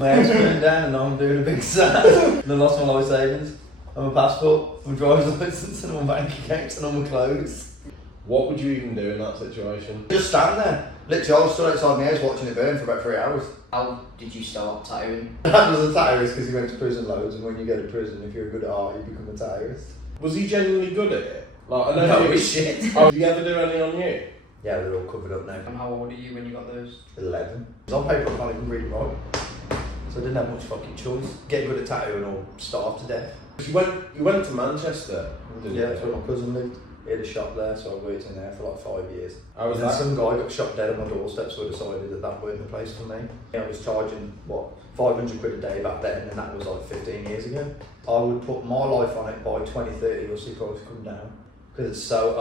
My head's going down and I'm doing a big sad. And I lost my life savings, and my passport, my driver's license, and all my bank accounts, and all my clothes. What would you even do in that situation? Just stand there. Literally, I was stood outside my house watching it burn for about 3 hours. How did you start tattooing? That was a tattooist because he went to prison loads, and when you go to prison, if you're good at art, you become a tattooist. Was he genuinely good at it? Like, I know No, shit. Oh, did he ever do any on you? Yeah, they're all covered up now. And how old are you when you got those? 11. On paper, I can't even read and write, so I didn't have much fucking choice. Get good at tattooing or starve to death. You went to Manchester, didn't you? Yeah, that's where my cousin lived. He had a shop there, so I worked in there for like 5 years. How was And then that? some guy got shot dead on my doorstep, so I decided that that weren't the place for me. I was charging, 500 quid a day back then, and that was like 15 years ago. I would put my life on it by 2030, you'll see prices come down. Because it's so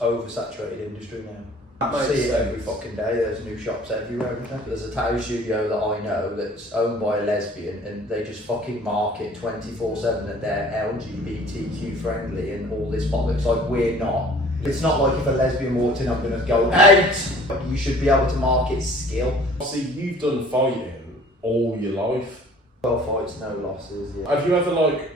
oversaturated industry now. I see it every fucking day, there's new shops everywhere. There's a tattoo studio that I know that's owned by a lesbian, and they just fucking market 24/7 that they're LGBTQ friendly and all this bollocks. Like, we're not. It's not like if a lesbian walked in, I'm going to go out. You should be able to market skill. See, you've done fighting all your life. 12 fights, no losses. Yeah. Have you ever, like,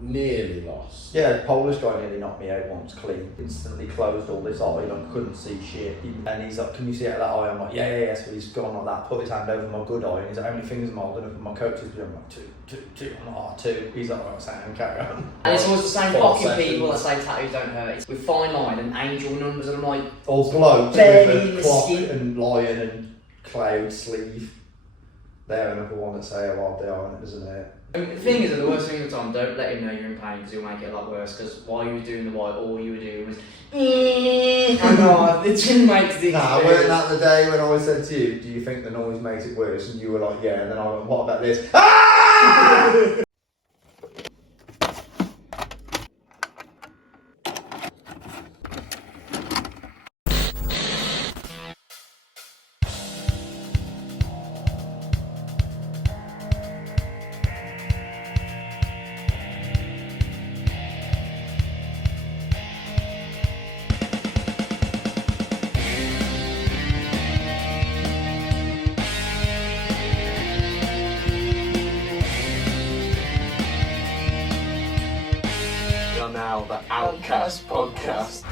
nearly lost? Yeah, the Polish guy nearly knocked me out once clean. Instantly closed all this eye, I couldn't see shit. And he's like, can you see out of that eye? I'm like, yeah. So he's gone like that, put his hand over my good eye, and he's like, how many fingers am I holding up? And my coach is I'm like, two. I'm like, two. He's like, right, Sam, carry on. And it's always the same 12 fucking seconds. people that say tattoos don't hurt. It's with fine line and angel numbers, and I'm like, All blokes Barely in with the a clock skin. and lion and cloud sleeve. They're another one that say how hard they are, and it doesn't hurt. the thing is that the worst thing of the time, don't let him know you're in pain because he'll make it a lot worse. Because while you were doing the white, all you were doing was, and God, it just makes the Nah, experience. weren't that the day when I said to you, do you think the noise makes it worse? And you were like, yeah, and then I went, what about this? Ah! We are now the Outcast podcast.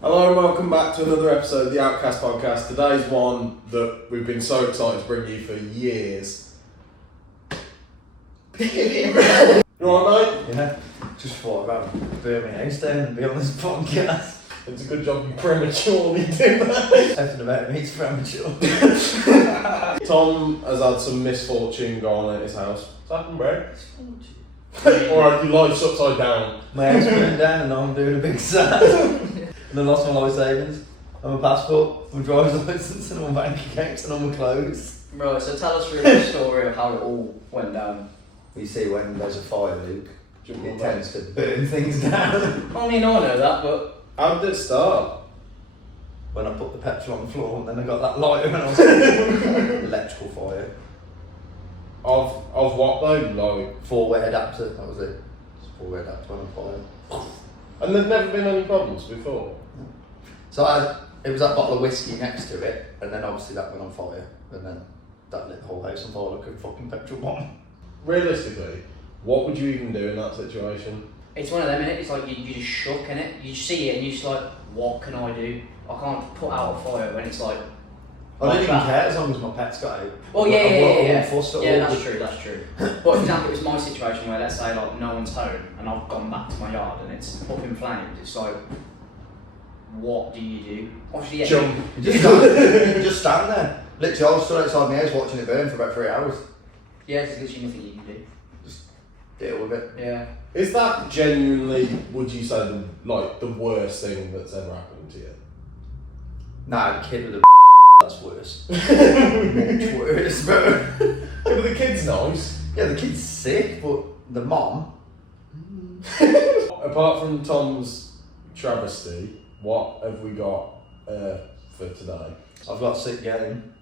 Hello and welcome back to another episode of the Outcast podcast. Today's one that we've been so excited to bring you for years. You alright, mate? Yeah, just thought about burning my house down and be on this podcast. It's a good job you prematurely did that. Everything about me is premature. Tom has had some misfortune go on at his house. What's happened, bro? Alright, your life's upside down. My head's going down and I'm doing a big sad. And I lost my life savings, and my passport, my driver's license, and all my bank accounts, and all my clothes. Right, so tell us really the story of how it all went down. You see, when there's a fire, Luke, Do you it want tends to burn things down. I mean, I know that, but How did it start? When I put the petrol on the floor, and then I got that lighter, and I was electrical fire. Of what though? Like, 4-way adapter, that was it. It's 4-way adapter on fire. and there'd never been any problems before. So it was that bottle of whiskey next to it, and then obviously that went on fire, and then that lit the whole house on fire like a fucking petrol bomb. Realistically, what would you even do in that situation? it's one of them, innit? It's like you just shook, innit? You see it and you're just like, what can I do? I can't put out a fire when it's like. I didn't even care as long as my pets got out. Well, yeah. I fussed at Yeah, all. that's true. But for example, it was my situation where, let's say, like, no one's home and I've gone back to my yard and it's up in flames. It's like, what do you do? Obviously, yeah. Jump. You just stand there. Literally, I was stood outside my house watching it burn for about 3 hours. Yeah, there's literally nothing you can do. Just deal with it. Yeah. Is that genuinely, would you say, the worst thing that's ever happened to you? Nah, the kid with the that's worse. Much worse, bro. Yeah, but the kid's nice. Yeah, the kid's sick, but the mom. Apart from Tom's travesty, what have we got for today? I've got a sick game.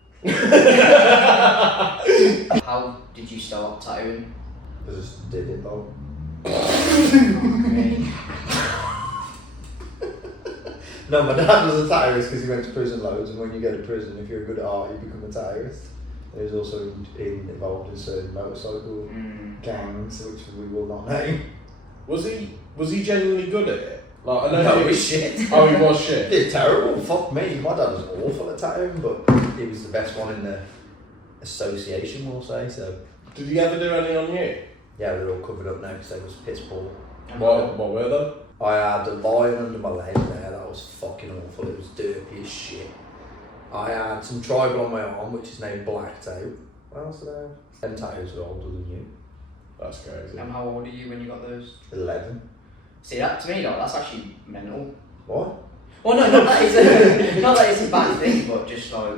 How did you start tattooing? I just did it though. No, my dad was a tattooist because he went to prison loads, and when you go to prison, if you're good at art, you become a tattooist. He was also involved in certain motorcycle gangs, which we will not name. Was he genuinely good at it? Like, I know No, he was shit. Oh, he was shit. It's terrible. Fuck me. My dad was awful at tattooing, but he was the best one in the association, we'll say. So. Did he ever do any on you? Yeah, they're all covered up now because they was piss poor. What were they? I had a lion under my leg there. That was fucking awful. It was dirty as shit. I had some tribal on my arm, which is named blacked out. What else did I have? Them tattoos are older than you. That's crazy. And how old are you when you got those? 11. See, that to me, like, that's actually mental. What? Well, no, not that it's not that it's a bad thing, but just like,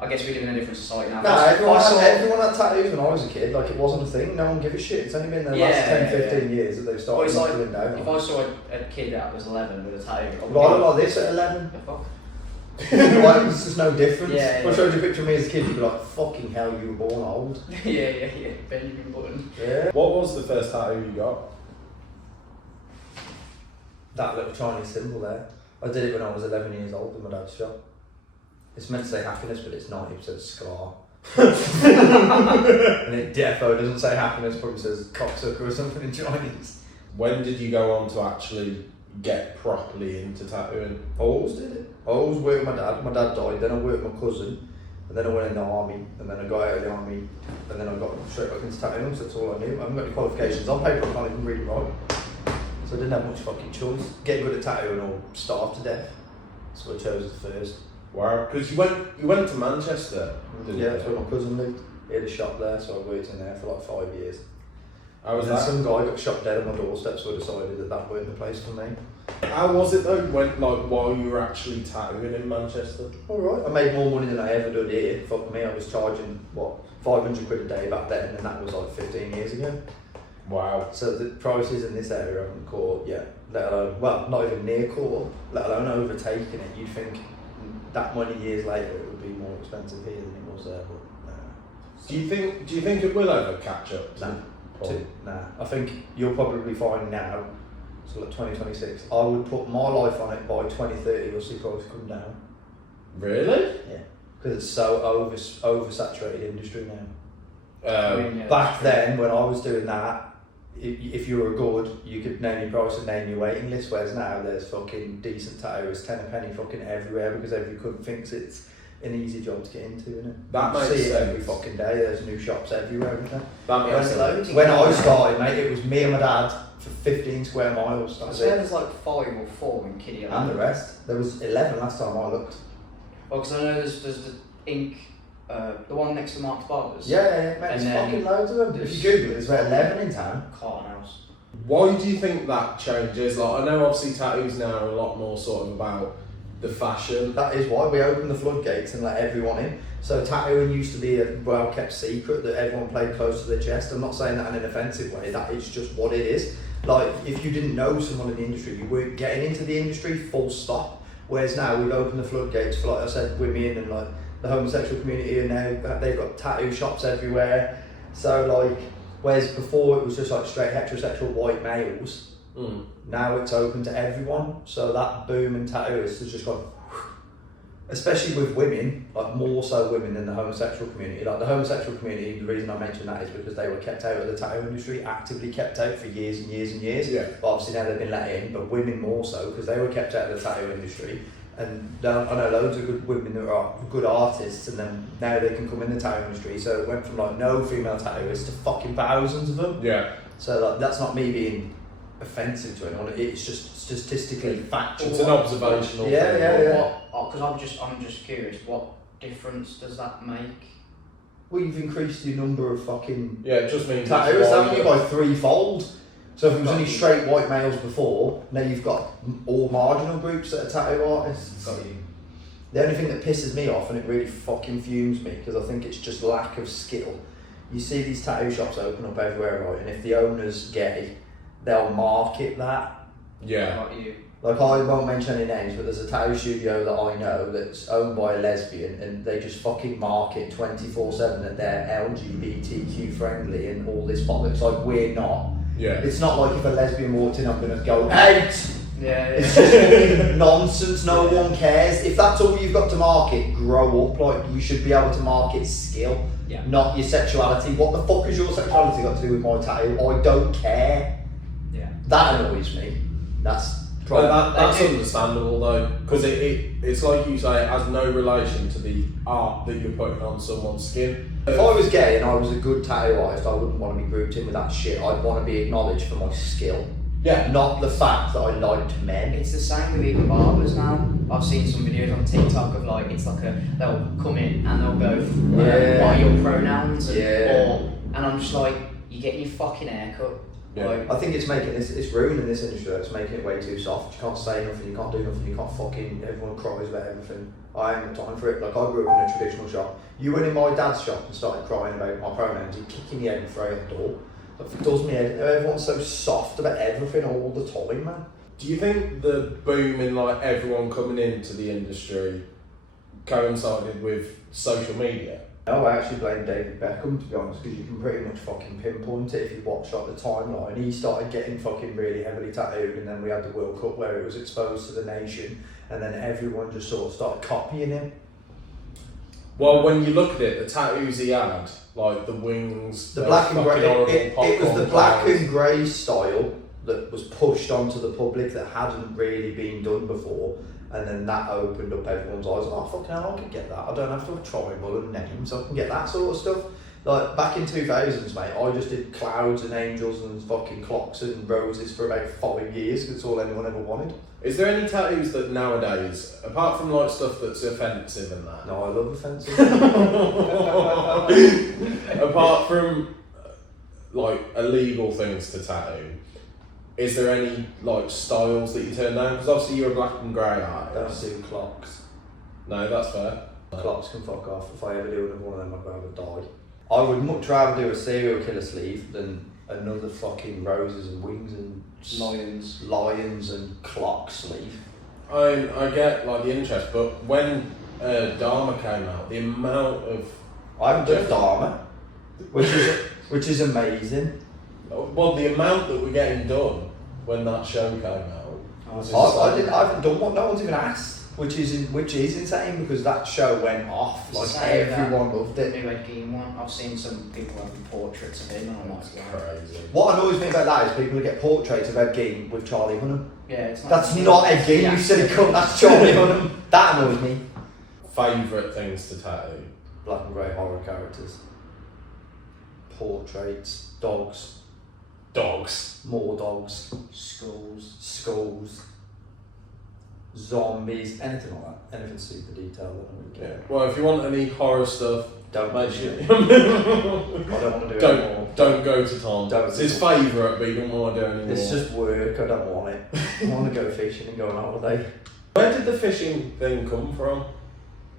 I guess we live in a different society now. Nah, everyone I saw- had tattoos when I was a kid. Like, it wasn't a thing. No one give a shit. It's only been the last 10-15 years that they've Well, started it's like, knuckling down. if I saw a kid that was 11 with a tattoo, I would Well, I be look like this at 11. the fuck? Like, there's just no difference. Yeah, If I yeah. showed you a picture of me as a kid, you'd be like, fucking hell, you were born old. yeah. Benjamin Button. Yeah. What was the first tattoo you got? That little Chinese symbol there. I did it when I was 11 years old in my dad's shop. It's meant to say happiness, but it's not. It says scar. And it defo doesn't say happiness, probably says cocksucker or something in Chinese. When did you go on to actually get properly into tattooing? I always did it. I always worked with my dad. My dad died, then I worked with my cousin, and then I went in the army, and then I got out of the army, and then I got straight back into tattooing, so that's all I knew. I haven't got any qualifications. On paper, I can't even read and write. So I didn't have much fucking choice. Get good at tattooing or starve to death. So I chose it first. Wow, because you went to Manchester, didn't Yeah, you? that's where my cousin lived. He had a shop there, so I worked in there for like 5 years. How was And then that? some guy got shot dead on my doorstep, so I decided that that weren't the place for me. How was it though? While you were actually tattooing in Manchester? Alright, I made more money than I ever did here. Fuck me, I was charging, what, 500 quid a day back then, and that was like 15 years ago. Wow. So the prices in this area haven't caught yet, let alone, well, not even near caught, let alone overtaking it. You'd think that many years later it would be more expensive here than it was there, but no. Do you think it will ever catch up? Nah. Or- Nah, I think you'll probably find now, so like 2026, I would put my life on it by 2030, you'll see prices come down. Really? Yeah, because it's so oversaturated industry now. Yeah, Back then, when I was doing that, if you were good, you could name your price and name your waiting list, whereas now there's fucking decent tattooers, 10 a penny fucking everywhere, because every cunt thinks it's an easy job to get into, isn't it? That You makes see it every sense. fucking day, there's new shops everywhere, isn't there? That makes sense. When I started, mate, it was me and my dad for 15 square miles, that I was swear it. there's like 5 or 4 in Kiddie. And the rest. There was 11 last time I looked. Oh, because I know there's the ink, the one next to Mark's Barbers. Yeah, mate, there's And then fucking loads of them. If you Google it, there's about 11 in town. Carton House. Why do you think that changes? Like, I know obviously tattoos now are a lot more sort of about the fashion. That is why we opened the floodgates and let everyone in. So tattooing used to be a well-kept secret that everyone played close to their chest. I'm not saying that in an offensive way, that is just what it is. Like, if you didn't know someone in the industry, you weren't getting into the industry, full stop. Whereas now we've opened the floodgates for, like I said, women and like the homosexual community, and now they've got tattoo shops everywhere. So like, whereas before it was just like straight heterosexual white males, now it's open to everyone. So that boom in tattooists has just gone, especially with women, like more so women than the homosexual community. Like the homosexual community, the reason I mention that is because they were kept out of the tattoo industry, actively kept out for years and years and years. Yeah. But obviously now they've been let in, but women more so because they were kept out of the tattoo industry. And I know loads of good women that are good artists, and then now they can come in the tattoo industry. So it went from like no female tattooists to fucking thousands of them. Yeah. So like, that's not me being offensive to anyone. It's just statistically factual. It's an observational Yeah, thing. yeah. Because I'm just curious, what difference does that make? Well, you've increased your number of fucking Yeah, it just means tattooers, it's haven't you, wider. by threefold? So if it was only straight white males before, now you've got all marginal groups that are tattoo artists. Got you. The only thing that pisses me off, and it really fucking fumes me, because I think it's just lack of skill. You see these tattoo shops open up everywhere, right? And if the owner's gay, they'll market that. Yeah. Got you. Like, I won't mention any names, but there's a tattoo studio that I know that's owned by a lesbian, and they just fucking market 24/7 that they're LGBTQ friendly and all this bollocks. Like, we're not. Yeah. It's not like if a lesbian walked in, I'm going to go, out! Yeah, It's just fucking nonsense. No one cares. If that's all you've got to market, grow up. Like, you should be able to market skill, not your sexuality. What the fuck has your sexuality got to do with my tattoo? I don't care. Yeah. That annoys me. That's that's understandable though, because it's like you say, it has no relation to the art that you're putting on someone's skin. If I was gay and I was a good tattoo artist, I wouldn't want to be grouped in with that shit. I'd want to be acknowledged for my skill. Yeah. Not the fact that I liked men. It's the same with even barbers now. I've seen some videos on TikTok of like, it's like they'll come in and they'll go, what are your pronouns? And I'm just like, you're getting your fucking haircut. Yeah. Like, I think it's ruining this industry. It's making it way too soft. You can't say nothing, you can't do nothing, you can't fucking, everyone cries about everything. I ain't got time for it. Like, I grew up in a traditional shop. You went in my dad's shop and started crying about my pronouns, you'd kick in the head and throw out the door. It does me head. Everyone's so soft about everything all the time, man. Do you think the boom in like everyone coming into the industry coincided with social media? No, I actually blame David Beckham, to be honest, because you can pretty much fucking pinpoint it if you watch like the timeline. He started getting fucking really heavily tattooed, and then we had the World Cup where it was exposed to the nation, and then everyone just sort of started copying him. Well, when you look at it, the tattoos he had, like the wings, The black and grey, it was the black colours. and grey style that was pushed onto the public that hadn't really been done before, and then that opened up everyone's eyes. Oh, fucking hell, I can get that. I don't have to have a tribal and names, I can get that sort of stuff. Like, back in 2000s, mate, I just did clouds and angels and fucking clocks and roses for about 5 years, because it's all anyone ever wanted. Is there any tattoos that nowadays, apart from like stuff that's offensive and that? No, I love offensive. Apart from like illegal things to tattoo, is there any like styles that you turn down? Because obviously you're a black and grey artist. Don't do clocks. No, that's fair. Clocks can fuck off. If I ever do another one of them, I'd rather die. I would much rather do a serial killer sleeve than another fucking roses and wings and lions and clock sleeve. I get like the interest, but when Dharma came out, the amount of I haven't done Dharma, which is amazing. well, the amount that we're getting done when that show came out. I haven't done what no one's even asked. Which is insane, because that show went off. Like, everyone loved it. New Ed Gein one. I've seen some people having portraits of him, and I'm like, Crazy. What annoys me about that is people who get portraits of Ed Gein with Charlie Hunnam. yeah, it's not. That's not Ed Gein, you silly cunt. That's Charlie Hunnam. That annoys me. Favourite things to tattoo? Black and grey horror characters. Portraits. Dogs. More dogs. Skulls. Zombies, anything like that, anything super detailed. I don't really care. Well, if you want any horror stuff, Don't make mention sure. it. I don't want to do it anymore. Don't go to Tom. Don't. It's his favourite, but you don't want to do it anymore. It's just work. I don't want it. I want to go fishing and go on holiday. Where did the fishing thing come from?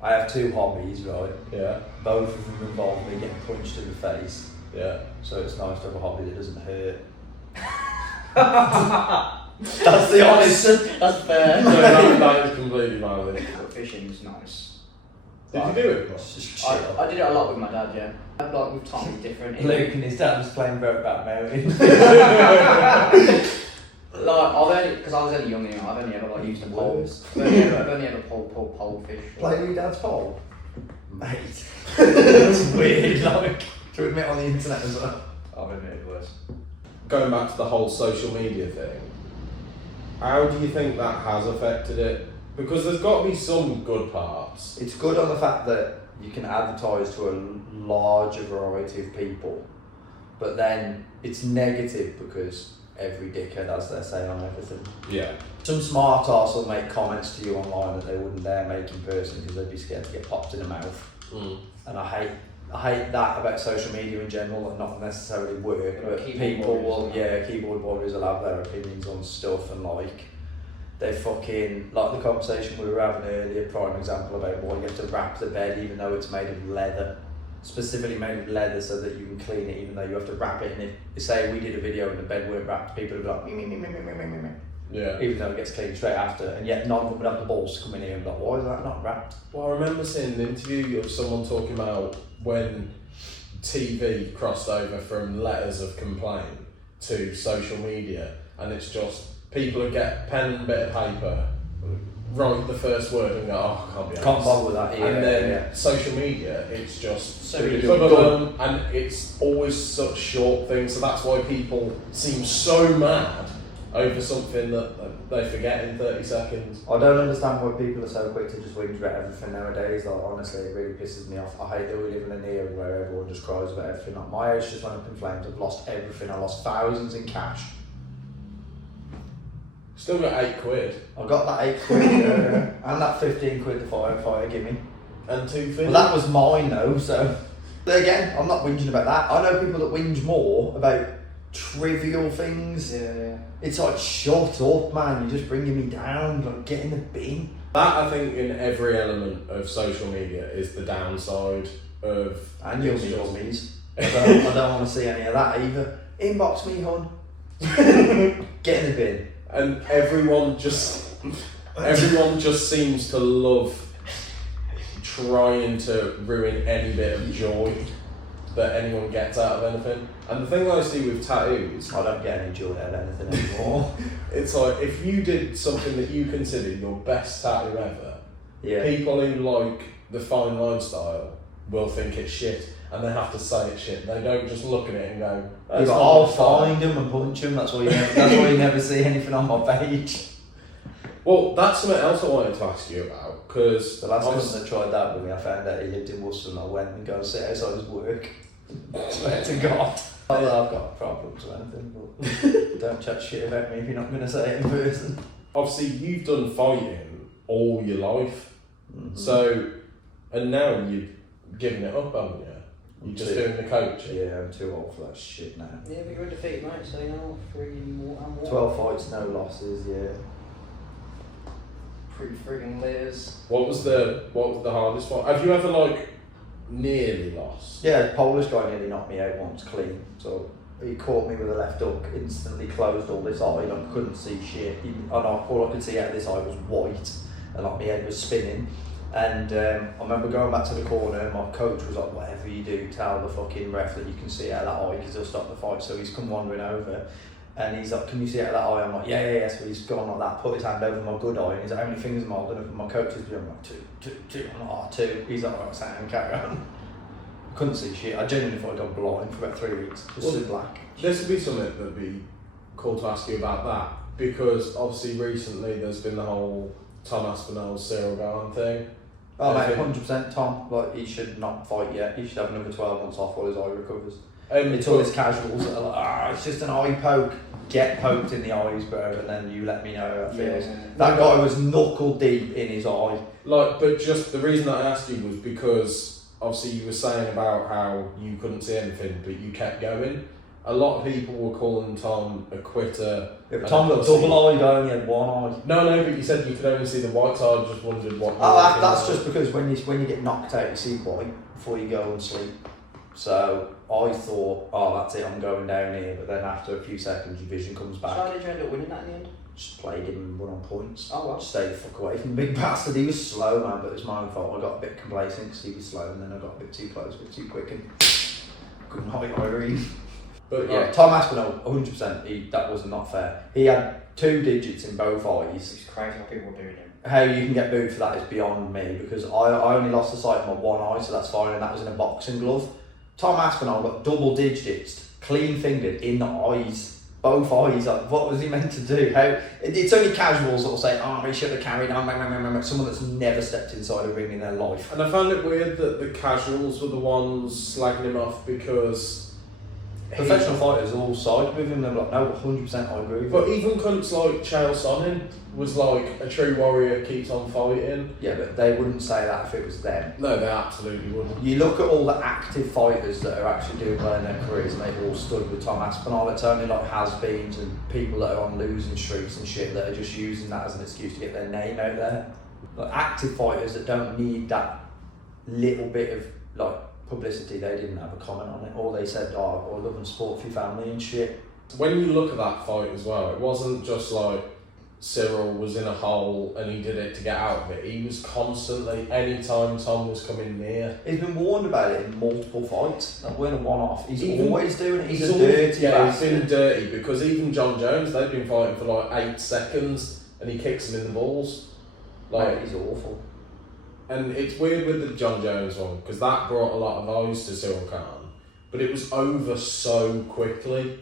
I have 2 hobbies, right? Yeah. Both of them involve me getting punched in the face. Yeah. So it's nice to have a hobby that doesn't hurt. That's the honest. That's fair. No, that is completely valid. Fishing's nice. Did you do it? It's just chill. I did it a lot with my dad, yeah. Like with Tom, it's different. Luke and his dad was playing Brokeback Mountain. Like, because I was only young anyway, I've only ever like used a pole. I've only ever pole fish. Play with your dad's pole? Mate. That's weird, like, to admit on the internet as well. I've admitted worse. Going back to the whole social media thing, how do you think that has affected it? Because there's got to be some good parts. It's good on the fact that you can advertise to a larger variety of people, but then it's negative because every dickhead has their say on everything. Yeah. Some smart arse will make comments to you online that they wouldn't dare make in person because they'd be scared to get popped in the mouth. And I hate that about social media in general, and not necessarily work, but people will, keyboard warriors will have their opinions on stuff, and like, they fucking, like the conversation we were having earlier, prime example about why you have to wrap the bed even though it's made of leather, specifically made of leather so that you can clean it even though you have to wrap it, and if, say we did a video and the bed weren't wrapped, people would be like, me. Yeah. Even though it gets cleaned straight after, and yet none of them would have the balls to come in here and be like, why is that not wrapped? Well, I remember seeing an interview of someone talking about when TV crossed over from letters of complaint to social media, and it's just people would get pen and bit of paper, write the first word and go, oh, I can't be Can't honest. bother with that. Yeah, And then yeah. social media, it's just So you do and it's always such short things, so that's why people seem so mad over something that they forget in 30 seconds. I don't understand why people are so quick to just whinge about everything nowadays. Like, honestly, it really pisses me off. I hate that we live in an era where everyone just cries about everything. Like, my house just went up in flames. I've lost everything. I lost thousands in cash. Still got £8. I got that £8 and that 15 quid the firefighter give me. And 2 Well, that was mine though. So again, I'm not whinging about that. I know people that whinge more about trivial things. Yeah. It's like, shut up, man. You're just bringing me down. Like, get in the bin. That, I think, in every element of social media is the downside of... And your me's. I don't want to see any of that either. Inbox me, hon. Get in the bin. And everyone just seems to love trying to ruin any bit of joy that anyone gets out of anything. And the thing that I see with tattoos, I don't get any joy out of anything anymore. it's like, if you did something that you consider your best tattoo ever, Yeah. people who like the fine line style will think it's shit, and they have to say it's shit. They don't just look at it and go, Yeah, "That's but not I'll my style." find them and punch them. That's why you never see anything on my page. Well, that's something else I wanted to ask you about, because The last person that tried that with me, I found out he lived in Worcester and I went and go and sit outside his work. Swear to God. Not that I've got problems or anything, but don't chat shit about me if you're not going to say it in person. obviously you've done fighting all your life, Mm-hmm. so, and now you've given it up, haven't you? You're just doing the coaching. Yeah, I'm too old for that shit now. Yeah, but you're undefeated, mate, so you know, 3 more and 1. 12 fights, no losses, yeah. Pretty friggin' layers. What was the hardest one? Have you ever like nearly lost? Yeah, the Polish guy nearly knocked me out once clean. So he caught me with a left hook, instantly closed all this eye, and I couldn't see shit. All I could see out of this eye was white, and like my head was spinning. And I remember going back to the corner, and my coach was like, whatever you do, tell the fucking ref that you can see out of that eye because he'll stop the fight. So he's come wandering over, and he's like, can you see out of that eye? I'm like, yeah. So he's gone like that, put his hand over my good eye, and he's like, how many fingers am I holding up? And my coach is doing, I'm like, two. I'm like, 2. He's like, right, Sam, carry on. I couldn't see shit. I genuinely thought I'd gone blind for about 3 weeks, just in black. This would be something that'd be cool to ask you about that, because obviously recently there's been the whole Tom Aspinall, Cyril Garn thing. Oh mate, think- 100% Tom. Like, he should not fight yet. He should have another 12 months off while his eye recovers. It's all his casuals that are like, it's just an eye poke. Get poked in the eyes, bro, and then you let me know how that feels. Yeah. That guy was knuckle deep in his eye. Like, but just the reason that I asked you was because obviously you were saying about how you couldn't see anything, but you kept going. A lot of people were calling Tom a quitter. If Tom got double-eyed, I only had one eye. No, but you said you could only see the white side. I just wondered what. Oh, that's just because when you get knocked out, you see white before you go and sleep. So I thought, oh, that's it, I'm going down here. But then after a few seconds, your vision comes back. So how did you end up winning that in the end? Just played him and won on points. Oh, well. Stay the fuck away from the big bastard. He was slow, man, but it was my own fault. I got a bit complacent because he was slow, and then I got a bit too close, a bit too quick, and couldn't hide Irene. But Yeah, Tom Aspinall, 100%. That was not fair. He had 2 digits in both eyes. It's crazy how people are doing it. How you can get booed for that is beyond me, because I only lost the sight of my one eye, so that's fine, and that was in a boxing glove. Tom Aspinall got double digits, clean fingered in the eyes. Both eyes. Like, what was he meant to do? It's only casuals that will say, oh, he should have carried on. Someone that's never stepped inside a ring in their life. And I found it weird that the casuals were the ones slagging him off because Professional fighters all side with him. They're like, no, 100% I agree with But you. even cunts like Chael Sonnen was like, a true warrior keeps on fighting. Yeah, but they wouldn't say that if it was them. No, they absolutely wouldn't. You look at all the active fighters that are actually doing well in their careers, and they've all stood with Tom Aspinall. It's only like has-beens and people that are on losing streaks and shit that are just using that as an excuse to get their name out there. Like active fighters that don't need that little bit of like publicity, they didn't have a comment on it. All they said, oh, I love and sport for your family and shit. When you look at that fight as well, it wasn't just like Cyril was in a hole and he did it to get out of it. He was constantly, anytime Tom was coming near. He's been warned about it in multiple fights. That weren't a one-off. He's Even- always doing it. He's a always- dirty bastard. he's been dirty because even John Jones, they've been fighting for like 8 seconds and he kicks him in the balls. Like, he's awful. And it's weird with the John Jones one because that brought a lot of eyes to Cyril Khan, but it was over so quickly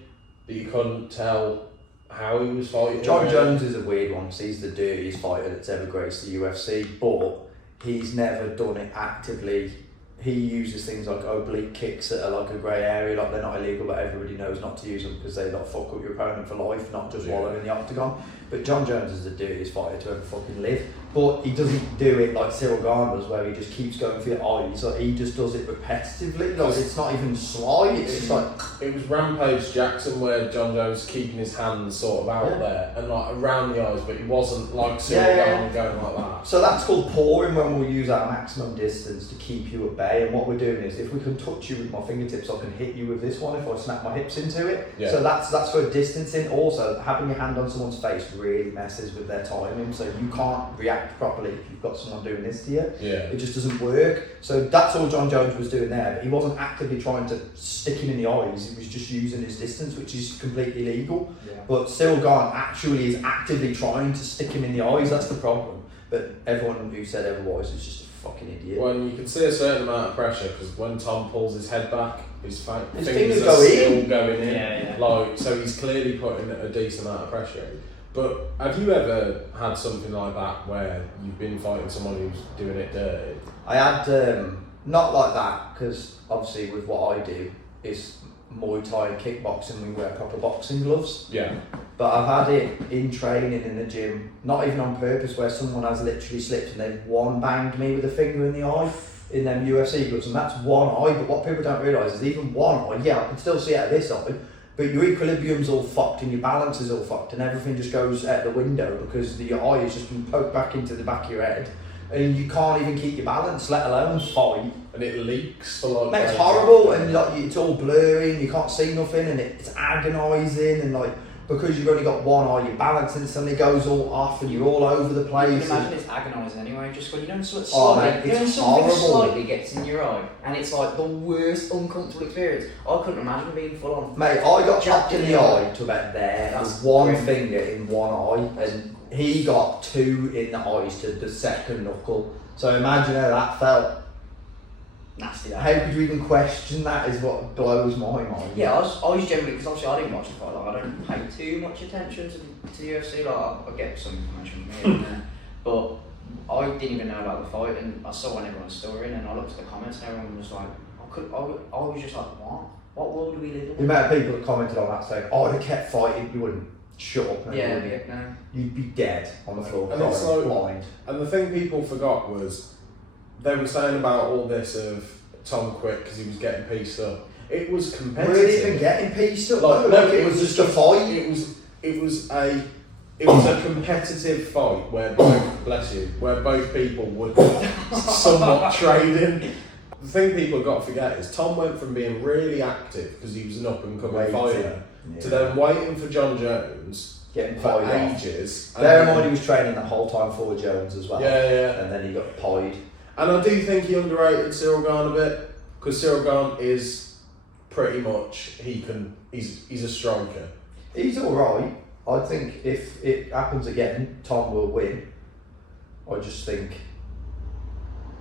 that you couldn't tell how he was fighting. John Jones is a weird one because he's the dirtiest fighter that's ever graced the UFC, but he's never done it actively. He uses things like oblique kicks that are like a grey area, like they're not illegal, but everybody knows not to use them because they like fuck up your opponent for life, not just wallow in the octagon. But John Jones is the dirtiest fighter to ever fucking live. But he doesn't do it like Cyril Gane does, where he just keeps going for your eyes. Like, he just does it repetitively. Like, it's not even sly. It's just like it was Rampage Jackson where John Jones was keeping his hands sort of out there and like around the eyes, but he wasn't like Cyril Gane going like that. So that's called pouring, when we'll use our maximum distance to keep you at bay. And what we're doing is, if we can touch you with my fingertips, I can hit you with this one if I snap my hips into it. Yeah. So that's for distancing. Also, having your hand on someone's face really messes with their timing, so you can't react properly if you've got someone doing this to you. Yeah. It just doesn't work. So that's all John Jones was doing there, but he wasn't actively trying to stick him in the eyes. He was just using his distance, which is completely illegal. Yeah. But Cyril Gane actually is actively trying to stick him in the eyes. That's the problem. But everyone who said otherwise is just a fucking idiot. Well, you can see a certain amount of pressure because when Tom pulls his head back, his fingers fingers are go still in. going in. Yeah. Like, so he's clearly putting a decent amount of pressure in. But have you ever had something like that where you've been fighting someone who's doing it dirty? I had, not like that, because obviously with what I do is Muay Thai and kickboxing, we wear proper boxing gloves. Yeah. But I've had it in training in the gym, not even on purpose, where someone has literally slipped and they've one banged me with a finger in the eye in them UFC gloves, and that's one eye. But what people don't realise is even one eye, yeah, I can still see out of this eye, but your equilibrium's all fucked and your balance is all fucked and everything just goes out the window because your eye has just been poked back into the back of your head and you can't even keep your balance, let alone fight. And it leaks for like... Mate, it's horrible, and like it's all blurry and you can't see nothing, and it's agonising, and like because you've only got one eye, your balance instantly goes all off and you're all over the You place. can imagine it's agonising anyway, just when you know something Oh, slightly, mate, you know it's something horrible. slightly gets in your eye, and it's like the worst uncomfortable experience. I couldn't imagine being full on. Mate, I got chopped in the eye to about there, That's with one grim. finger in one eye, and he got 2 in the eyes to the second knuckle. So imagine how that felt. Nasty. That. How could you even question that? Is what blows my mind. Yeah, I was generally, because obviously I didn't watch the fight, like I don't pay too much attention to the UFC, like I get some information from here and there, but I didn't even know about the fight, and I saw when everyone's story, and I looked at the comments and everyone was like, I was just like, what world do we live in? The amount of people that commented on that saying, "Oh, they kept fighting," you wouldn't shut up. And Yeah, you wouldn't. no. You'd be dead on the floor, And it's crying, like- blind. And the thing people forgot was they were saying about all this of Tom quit because he was getting pieced up. It was We competitive. weren't even getting pieced up. Like, Like, it was just a fight. It was a competitive fight where both people were somewhat trading. The thing people have got to forget is Tom went from being really active because he was an up and coming fighter to then waiting for John Jones Getting for pied off. ages. Bear in mind he was training that whole time for Jones as well. Yeah. And then he got pied. And I do think he underrated Cyril Gane a bit because Cyril Gane is pretty much he's a striker. He's alright. I think if it happens again, Tom will win. I just think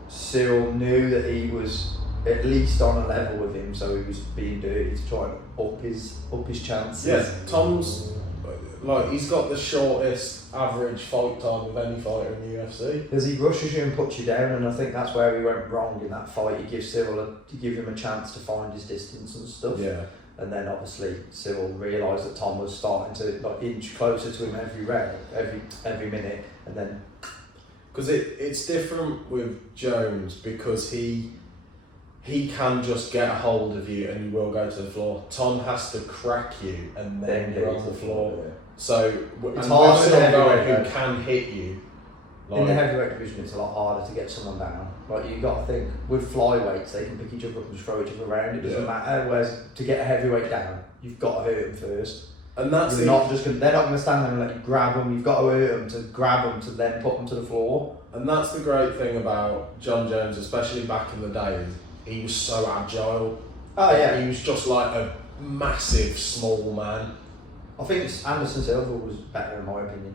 Cyril knew that he was at least on a level with him, so he was being dirty to try and up his chances. Yeah, Tom's like he's got the shortest average fight time of any fighter in the UFC. Because he rushes you and puts you down, and I think that's where he went wrong in that fight. He gives him a chance to find his distance and stuff. Yeah. And then obviously Cyril realised that Tom was starting to like inch closer to him every round, every minute, and then Because it's different with Jones because he can just get a hold of you and you will go to the floor. Tom has to crack you and then you're on the floor. So It's and hard with in someone heavyweight, who can hit you. in the heavyweight division, it's a lot harder to get someone down. Like you got to think with flyweights, they can pick each other up and just throw each other around. It doesn't matter. Whereas to get a heavyweight down, you've got to hurt him first. And that's they're not gonna stand there and let you grab them. You've got to hurt them to grab them to then put them to the floor. And that's the great thing about John Jones, especially back in the day. He was so agile. Oh yeah, He was just like a massive small man. I think Anderson Silva was better in my opinion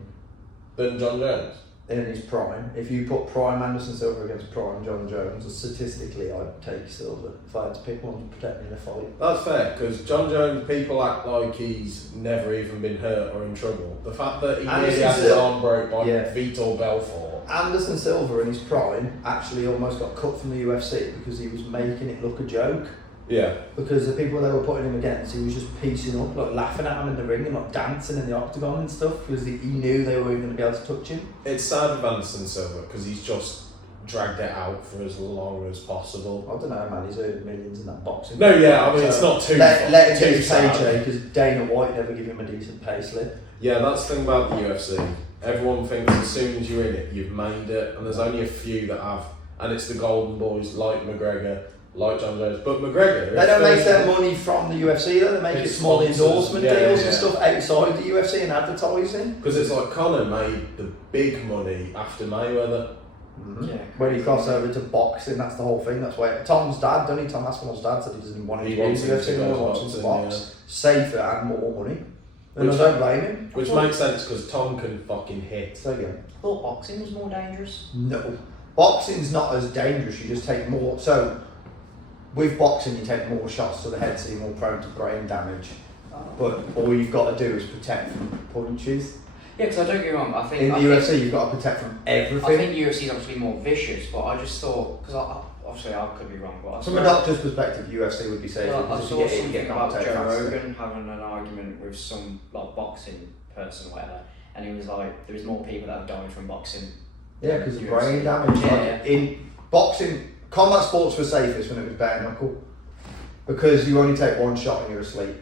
Than John Jones. in his prime. If you put prime Anderson Silva against prime John Jones, statistically I'd take Silva if I had to pick one to protect me in a fight. That's fair, because John Jones, people act like he's never even been hurt or in trouble. The fact that he nearly had his arm broke by Vitor Belfort. Anderson Silva in his prime actually almost got cut from the UFC because he was making it look a joke. Yeah. Because the people they were putting him against, he was just piecing up, like laughing at him in the ring and like dancing in the octagon and stuff because he knew they weren't going to be able to touch him. It's sad with Anderson Silva because he's just dragged it out for as long as possible. I don't know, man. He's earned millions in that boxing. No, yeah, I mean, it's not too let him get too his paycheck because Dana White never give him a decent pay slip. Yeah, that's the thing about the UFC. Everyone thinks as soon as you're in it, you've made it, and there's only a few that have, and it's the golden boys like McGregor, like John Jones. But McGregor, they don't make their money from the UFC though. They make it small endorsement deals and stuff outside the UFC and advertising. Because it's like Conor made the big money after Mayweather. Mm-hmm. Yeah, when he crossed over to boxing, that's the whole thing. That's why Tom's dad, don't he? Tom Aspinall's dad said he doesn't want to do UFC anymore. He wants to box, safer and more money. And I don't blame him. Which makes sense because Tom can fucking hit. So yeah. I thought boxing was more dangerous. No, boxing's not as dangerous. You just take more. So with boxing, you take more shots to the head, so you're more prone to brain damage. But all you've got to do is protect from punches. Yeah, because I don't get me wrong. I think in the UFC, you've got to protect from everything. I think UFC is obviously more vicious, but I just thought because obviously I could be wrong, but from a doctor's perspective, UFC would be safe. Well, I saw something about Joe faster. Rogan having an argument with some like boxing person or whatever, and he was like, "There was more people that have died from boxing." Yeah, because of brain damage. Yeah. In boxing, combat sports were safest when it was bare knuckle, because you only take one shot and you're asleep.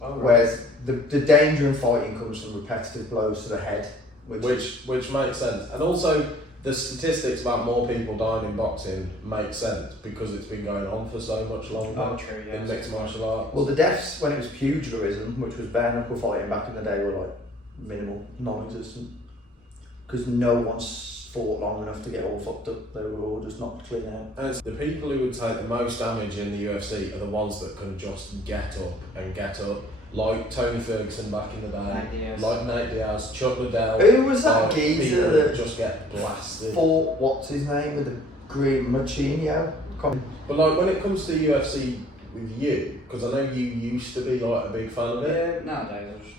Oh, right. Whereas the danger in fighting comes from repetitive blows to the head, which makes sense. And also the statistics about more people dying in boxing make sense because it's been going on for so much longer. Oh, true, yeah. In mixed martial arts. Well, the deaths when it was pugilism, which was bare knuckle fighting back in the day, were like minimal, non-existent, because no one's fought long enough to get all fucked up. They were all just knocked clean out. And it's the people who would take the most damage in the UFC are the ones that can just get up and get up. Like Tony Ferguson back in the day, like Nate Diaz, Chuck Liddell. Who was that geezer that just get blasted? Fought, what's his name, with the green Machinio? But like when it comes to UFC with you, because I know you used to be like a big fan of it. Yeah, nowadays I just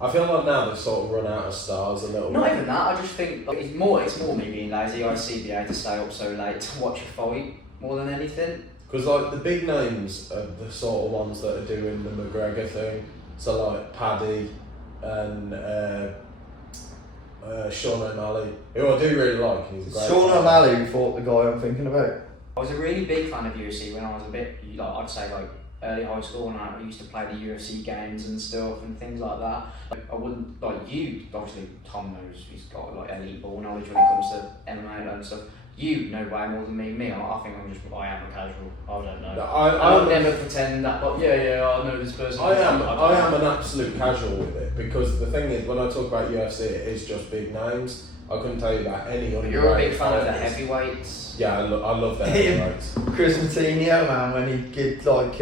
I feel like now they've sort of run out of stars a little bit. Not even that, I just think like, it's more me being lazy. I see being able to stay up so late to watch a fight more than anything. Because like the big names are the sort of ones that are doing the McGregor thing. So like Paddy and Sean O'Malley, who I do really like. He's a great Sean O'Malley, who fought the guy I'm thinking about. I was a really big fan of UFC when I was a bit, like I'd say like early high school, and I used to play the UFC games and stuff and things like that. Like, I wouldn't, like you, obviously Tom knows he's got like elite ball knowledge when it comes to MMA and stuff. You know way more than me. I think I am a casual. I don't know. I would never pretend that, but yeah, I know this person. I am an absolute casual with it because the thing is, when I talk about UFC, it is just big names. I couldn't tell you about any other. You're a big fan of the heavyweights. Yeah, I love the heavyweights. Chris Matinho, man, when he did like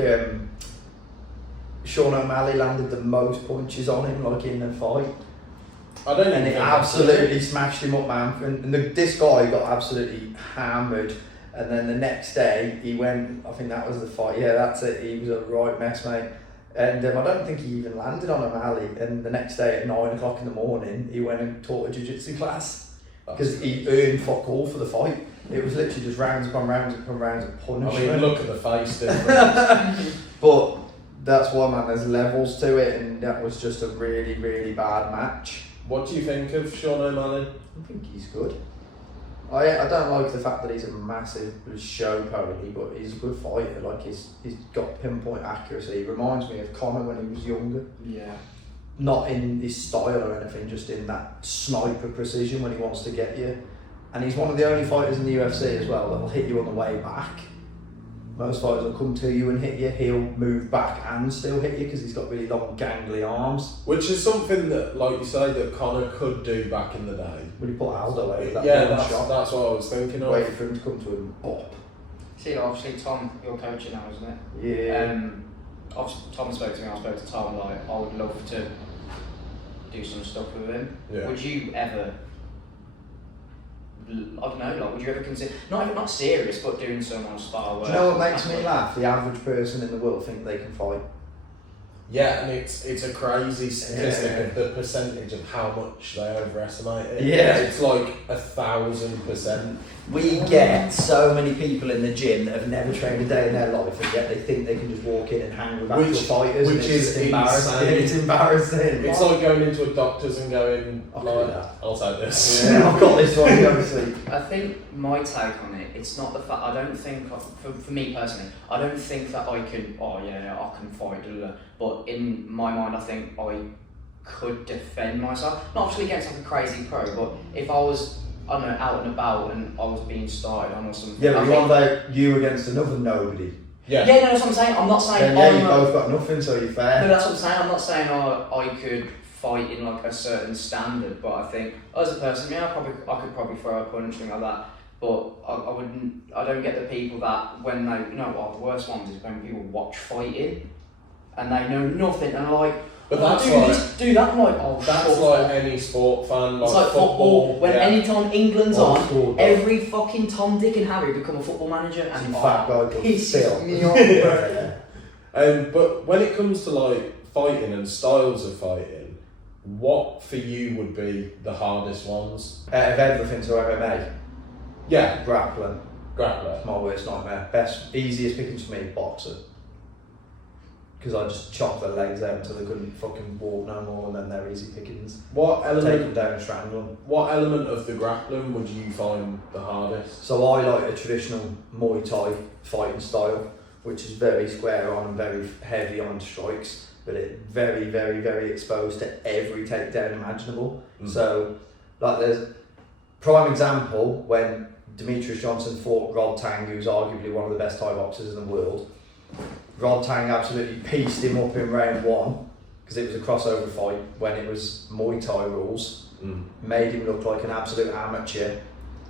Sean O'Malley landed the most punches on him, like in the fight. And it absolutely smashed him up, man. And this guy got absolutely hammered. And then the next day, he went, I think that was the fight. Yeah, that's it. He was a right mess, mate. And I don't think he even landed on O'Malley. And the next day at 9 o'clock in the morning, he went and taught a jiu-jitsu class. Because he earned fuck all for the fight. It was literally just rounds upon rounds upon rounds of punishment. I mean, look at the face difference. But that's why, man, there's levels to it. And that was just a really, really bad match. What do you think of Sean O'Malley? I think he's good. I don't like the fact that he's a massive show pony, but he's a good fighter. Like he's got pinpoint accuracy. He reminds me of Conor when he was younger. Yeah. Not in his style or anything, just in that sniper precision when he wants to get you. And he's one of the only fighters in the UFC as well that will hit you on the way back. Most fighters will come to you and hit you. He'll move back and still hit you because he's got really long, gangly arms. Which is something that, like you say, that Conor could do back in the day. When he put Aldo over that shot. That's what I was thinking of. Waiting for him to come to him, bop. See, obviously, Tom, you're coaching now, isn't it? Yeah. Obviously, Tom spoke to me, I spoke to Tom, like, I would love to do some stuff with him. Yeah. Would you ever, I don't know, like, would you ever consider, not serious, but doing some on spar work? Do you know what makes me laugh? The average person in the world think they can fight. Yeah, and it's a crazy statistic of the percentage of how much they overestimate it. Yeah. It's like 1,000%. We get so many people in the gym that have never trained a day in their life, and yet they think they can just walk in and hang with actual fighters. Which is embarrassing. insane. It's embarrassing. It's like going into a doctor's and going, I'll take this. Yeah, I've got this one, obviously. I think my take on it, it's not the fact, I don't think, for me personally, I don't think that I can, I can fight, but in my mind I think I could defend myself. Not obviously against like a crazy pro, but if I was, I don't know, out and about and I was being started on or something. Yeah, but you want about you against another nobody. Yeah, no, that's what I'm saying. I'm not saying. Then, you've both got nothing, so you're fair. No, that's what I'm saying. I'm not saying I could fight in like a certain standard, but I think as a person, I could probably throw a punch, thing like that. But I wouldn't. I don't get the people that when they, the worst ones is when people watch fighting and they know nothing and are like, but that's do like, this, do that. I'm like, that's like any sport fan. It's like football. When anytime England's on, ball. every fucking Tom, Dick, and Harry become a football manager, and fat guy pisses me off. But when it comes to like fighting and styles of fighting, what for you would be the hardest ones? Of everything to MMA. Yeah, Grappling. grappler. My worst nightmare. Easiest pickings for me, boxer. Because I just chopped their legs out until they couldn't fucking walk no more, and then they're easy pickings. What Take them element? down and strangle them. What element of the grappling would you find the hardest? So I like a traditional Muay Thai fighting style, which is very square on and very heavy on strikes, but it's very, very, very exposed to every takedown imaginable. So, like, there's prime example when Demetrius Johnson fought Rod Tang, who's arguably one of the best Thai boxers in the world. Rod Tang absolutely pieced him up in round one because it was a crossover fight when it was Muay Thai rules. Made him look like an absolute amateur.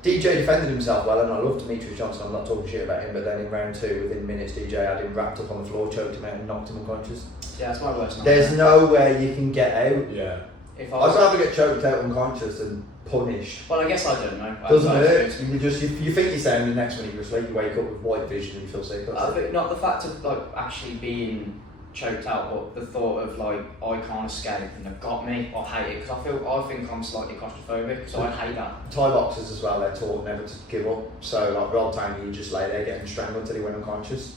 DJ defended himself well, and I love Demetrius Johnson, I'm not talking shit about him, but then in round two, within minutes, DJ had him wrapped up on the floor, choked him out and knocked him unconscious. Yeah, that's my worst. There's no way you can get out. Yeah. If I'd rather get choked out unconscious than punished. Well, I guess I don't know. Doesn't hurt. You think you're sound, the next minute you sleep, you wake up with white vision and you feel sick. I think not the fact of like actually being choked out, but the thought of like I can't escape and they've got me. I hate it because I think I'm slightly claustrophobic, so I hate that. Thai boxers as well, they're taught never to give up. So like Rod Tang, you just lay there getting strangled until he went unconscious.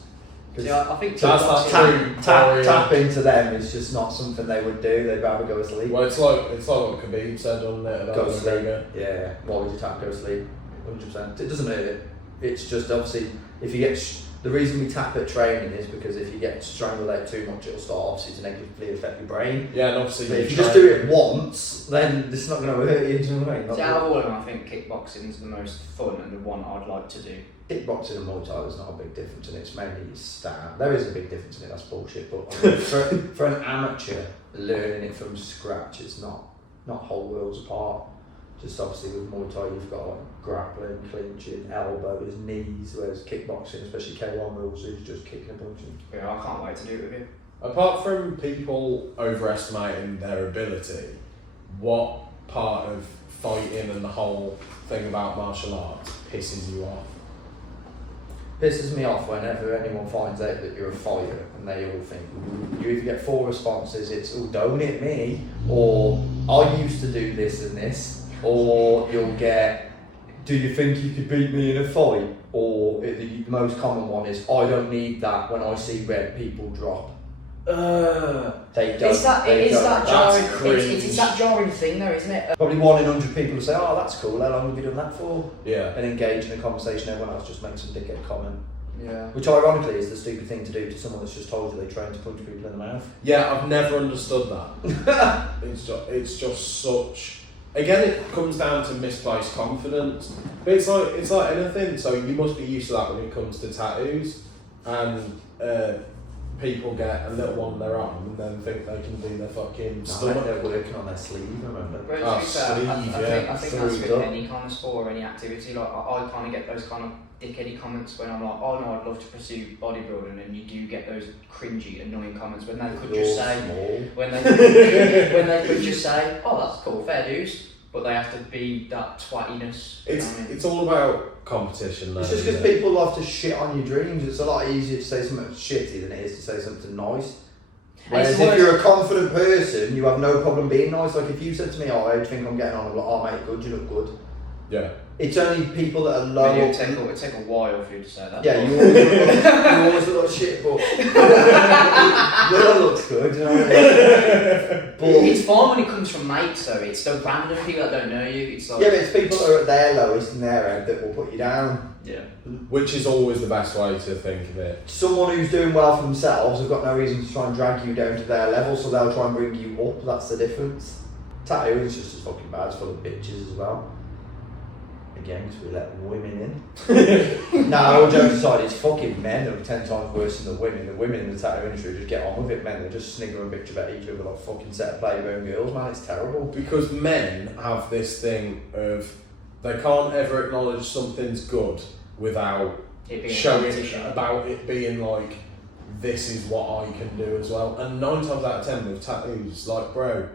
Yeah, I think tap into them is just not something they would do. They'd rather go to sleep. Well, it's like what Khabib said on it about Go to sleep. McGregor. Yeah. Why would you tap? Go to sleep. 100%. It doesn't hurt it. It's just obviously if you get the reason we tap at training is because if you get strangled out too much, it'll start obviously to negatively affect your brain. Yeah, and obviously but if you just do it once, then it's not going to hurt you. Do you know what I mean? See, out of all of them, I think kickboxing is the most fun and the one I'd like to do. Kickboxing and Muay Thai, there's not a big difference in it. It's mainly your stand. There is a big difference in it. That's bullshit. But I mean, for an amateur learning it from scratch, it's not whole worlds apart. Just obviously with Muay Thai, you've got like grappling, clinching, elbows, knees. Whereas kickboxing, especially K1 rules, is just kicking and punching. Yeah, I can't wait to do it with you. Apart from people overestimating their ability, what part of fighting and the whole thing about martial arts pisses you off? Pisses me off whenever anyone finds out that you're a fighter and they all think you either get 4 responses, it's oh don't hit me, or I used to do this and this, or you'll get do you think you could beat me in a fight, or the most common one is I don't need that when I see red people drop. They don't. It's that jarring thing though, isn't it? Probably 1 in 100 people will say, oh that's cool, how long have you done that for? Yeah. And engage in a conversation, everyone else just makes some dickhead comment. Yeah. Which ironically is the stupid thing to do to someone that's just told you they train to punch people in the mouth. Yeah, I've never understood that. it's just such. Again, it comes down to misplaced confidence. But it's like anything. So you must be used to that when it comes to tattoos. and people get a little one on their arm and then think they can do their fucking stomach. They're working on their sleeve, remember? But Oh, to be fair, sleeve, I yeah. think that's with any kind of sport or any activity. Like I kind of get those kind of dickheady comments when I'm like, oh no, I'd love to pursue bodybuilding, and you do get those cringy, annoying comments when they could just say, when they could just say, oh that's cool, fair dues, but they have to be that twattiness. It's all about competition. It's just because people love to shit on your dreams. It's a lot easier to say something shitty than it is to say something nice. Whereas if you're a confident person, you have no problem being nice. Like if you said to me, oh, I think I'm getting on, I'm like, oh mate, good, you look good. Yeah. It's only people that are low. It would take a while for you to say that. Yeah, you always look like shit, but Will looks good, you know what I mean? But it's fine when it comes from mates though, it's the random people that don't know you. It's like, yeah, but it's people that are at their lowest in their head that will put you down. Yeah. Which is always the best way to think of it. Someone who's doing well for themselves have got no reason to try and drag you down to their level, so they'll try and bring you up. That's the difference. Tattooing is just as fucking bad. It's full of bitches as well. Again, because we let women in. No, all jokes aside, it's fucking men that are 10 times worse than the women. The women in the tattoo industry just get on with it. Men, they just snigger and bitch about each other like fucking set of Playboy girls, man. It's terrible. Because men have this thing of they can't ever acknowledge something's good without showing about it being like, this is what I can do as well. And 9 times out of 10 with tattoos, like, bro,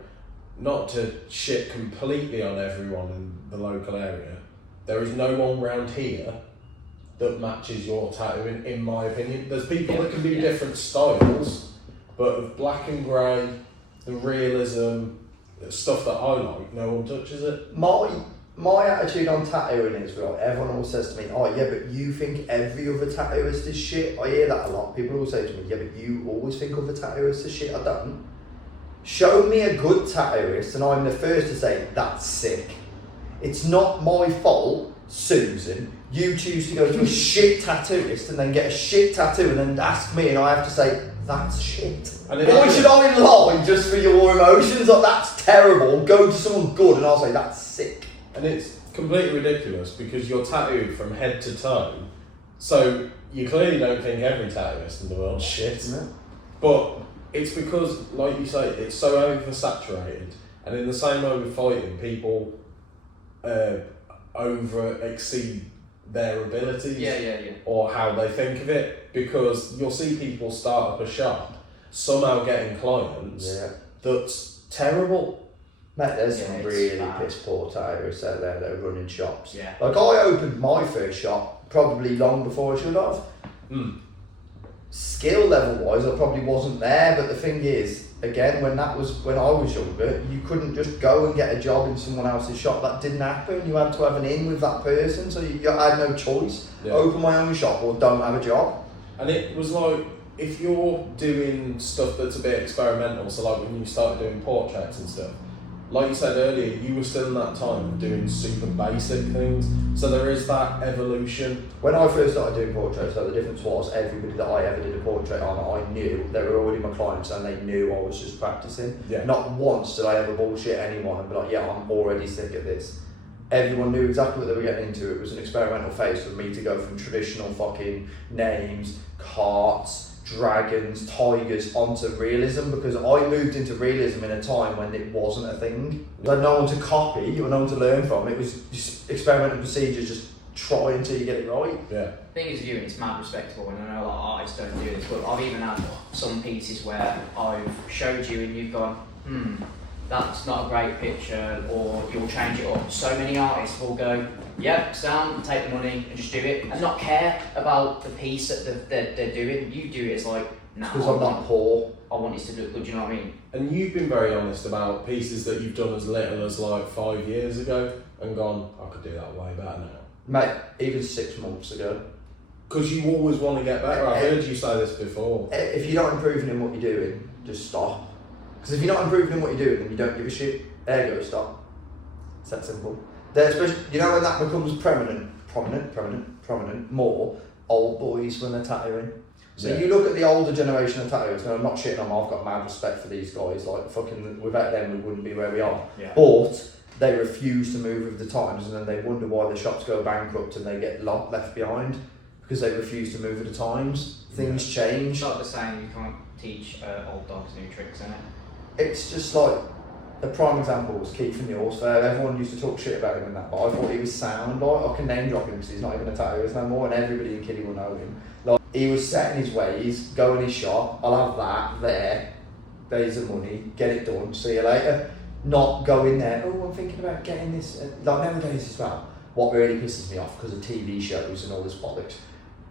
not to shit completely on everyone in the local area, there is no one round here that matches your tattooing, in my opinion. There's people that can do different styles, but of black and grey, the realism, stuff that I like, no one touches it. My attitude on tattooing is, right, everyone always says to me, oh yeah, but you think every other tattooist is shit. I hear that a lot. People always say to me, yeah, but you always think other tattooists are shit. I don't. Show me a good tattooist and I'm the first to say, that's sick. It's not my fault, Susan, you choose to go to a shit tattooist and then get a shit tattoo and then ask me and I have to say, that's shit. Why should I lie just for your emotions? Like, that's terrible. Go to someone good and I'll say, that's sick. And it's completely ridiculous because you're tattooed from head to toe, so you clearly don't think every tattooist in the world's shit. No. But it's because, like you say, it's so oversaturated, and in the same way with fighting, people over exceed their abilities or how they think of it, because you'll see people start up a shop somehow getting clients that's terrible. Mate, there's some really piss poor tattooists out there that are running shops. Yeah. Like, I opened my first shop probably long before I should have. Skill level wise, I probably wasn't there, but the thing is, again, when I was younger, you couldn't just go and get a job in someone else's shop. That didn't happen. You had to have an in with that person, so you had no choice. Yeah. Open my own shop or don't have a job. And it was like, if you're doing stuff that's a bit experimental, so like when you started doing portraits and stuff, like you said earlier, you were still in that time doing super basic things, so there is that evolution. When I first started doing portraits, though, the difference was everybody that I ever did a portrait on, I knew they were already my clients and they knew I was just practicing. Yeah. Not once did I ever bullshit anyone and be like, yeah, I'm already sick at this. Everyone knew exactly what they were getting into. It was an experimental phase for me to go from traditional fucking names, carts, dragons, tigers onto realism, because I moved into realism in a time when it wasn't a thing. There was no one to copy or no one to learn from. It was just experimental procedures, just try until you get it right. Yeah. The thing is, viewing, it's mad respectable, and I know a lot of artists don't do this, but I've even had some pieces where I've showed you and you've gone, that's not a great picture, or you'll change it up. So many artists will go, yep, sound, take the money and just do it, and not care about the piece that they're doing. You do it as like, nah, Because I'm not poor. I want it to look good, do you know what I mean? And you've been very honest about pieces that you've done as little as like 5 years ago and gone, I could do that way better now. Mate, even 6 months ago. Because you always want to get better. I've heard you say this before. If you're not improving in what you're doing, just stop. Because if you're not improving in what you're doing, then you don't give a shit. Ergo, stop. It's that simple. Especially, you know when that becomes prominent, more, old boys when they're tattooing. So you look at the older generation of tattooers, and I'm not shitting on them, I've got mad respect for these guys, like fucking, without them we wouldn't be where we are. Yeah. But they refuse to move with the times, and then they wonder why the shops go bankrupt and they get left behind. because they refuse to move with the times. Things change. It's like the saying, you can't teach old dogs new tricks, innit? It's just like, a prime example was Keith from the Horse Fair. Everyone used to talk shit about him and that, but I thought he was sound. Like, I can name drop him because he's not even a tattooist no more, and everybody in Kiddie will know him. Like, he was set in his ways, go in his shop, I'll have that there, there's the money, get it done, see you later. Not go in there, oh, I'm thinking about getting this. Like nowadays as well, what really pisses me off because of TV shows and all this bollocks.